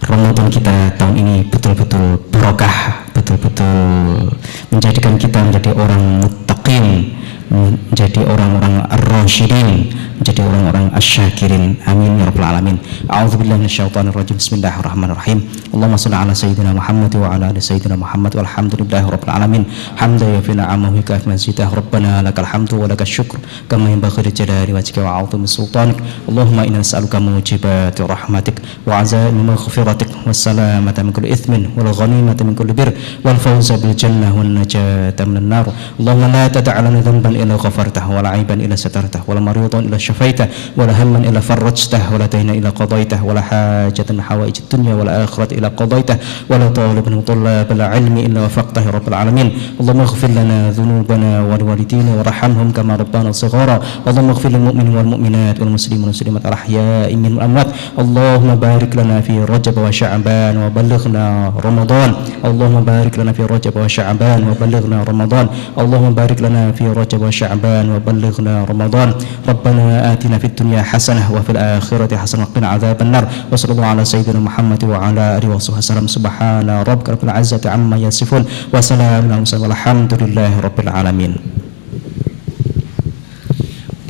Ramadan kita tahun ini betul-betul barokah, betul-betul menjadikan kita menjadi orang muttaqin, menjadi orang-orang ar-rasyidin, menjadi orang-orang asyakirin. Amin ya rabbal alamin. A'udzubillahi minasyaitonir rajim. Bismillahirrahmanirrahim. Allahumma shalli ala sayyidina Muhammad wa ala ali sayyidina Muhammad walhamdulillahi rabbil alamin. Hamdan yafi ni'amahu ka mazidah. Rabbana lakal hamdu wa lakal syukr kama yanbaghi li jalali wajhika wa 'azimi sultanik. Allahumma inna nas'aluka mujibati rahmatik wa 'azaimi maghfiratik was salamata min kulli ithmin wal ghanimata min kulli bir wal fawza bil jannah wan najata minan nar. Allahumma la tad'alna dhanban illa ghafartahu wa la 'aiban illa satartahu wa la maridan illa شفيته ولا هما إلا فرجته ولا دينا إلا قضيته ولا حاجة من حوائج الدنيا والآخرة إلا قضيته ولا طالب من طلاب العلم إلا وفقته يا رب العالمين. اللهم اغفر لنا ذنوبنا ولوالدينا وارحمهم كما ربنا صغارا. اللهم اغفر للمؤمنين والمؤمنات والمسلمين والمسلمات الأحياء منهم والأموات. اللهم بارك لنا في رجب وشعبان وبلغنا رمضان. اللهم بارك لنا في رجب وشعبان وبلغنا رمضان. اللهم بارك لنا في رجب وشعبان وبلغنا رمضان. ربنا آتنا في الدنيا حسنة وفي الآخرة حسنة وقنا عذاب النار. وصلى الله على سيدنا محمد وعلى آله وصحبه وسلم. سبحان ربك رب العزة عما يصفون وسلام على المرسلين والحمد لله رب العالمين.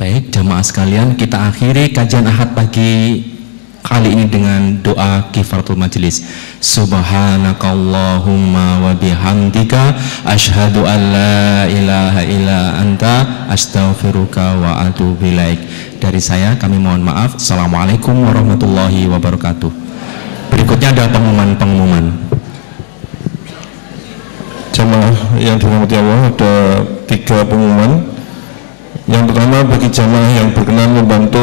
Baik, jamaah sekalian, kita akhiri kajian Ahad pagi kali ini dengan doa kifaratul majelis. Subhanakallahumma wa bihamdika asyhadu an la ilaha illa anta astaghfiruka wa atubu ilaik. Dari saya kami mohon maaf. Assalamualaikum warahmatullahi wabarakatuh. Berikutnya ada pengumuman. Jamaah yang dirahmati Allah, ada 3 pengumuman. Yang pertama, bagi jamaah yang berkenan membantu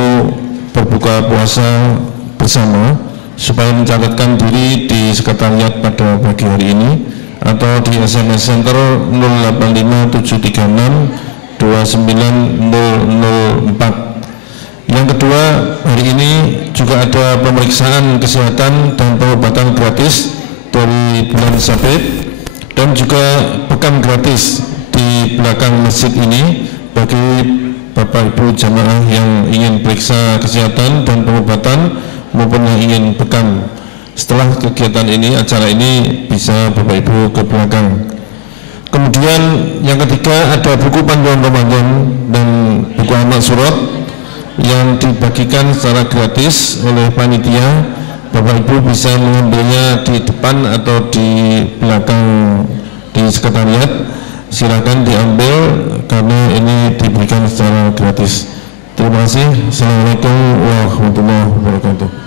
berbuka puasa bersama supaya mencatatkan diri di sekretariat pada pagi hari ini atau di SMS Center 085736290004. Yang kedua, hari ini juga ada pemeriksaan kesehatan dan pengobatan gratis dari bulan Sabit dan juga bekam gratis di belakang masjid ini bagi Bapak Ibu jamaah yang ingin periksa kesehatan dan pengobatan maupun yang ingin bekam. Setelah kegiatan ini, acara ini, bisa Bapak Ibu ke belakang. Kemudian yang ketiga, ada buku panduan Ramadan dan buku amal surat yang dibagikan secara gratis oleh panitia. Bapak Ibu bisa mengambilnya di depan atau di belakang di sekretariat. Silakan diambil karena ini diberikan secara gratis. Terima kasih. Assalamualaikum warahmatullahi wabarakatuh.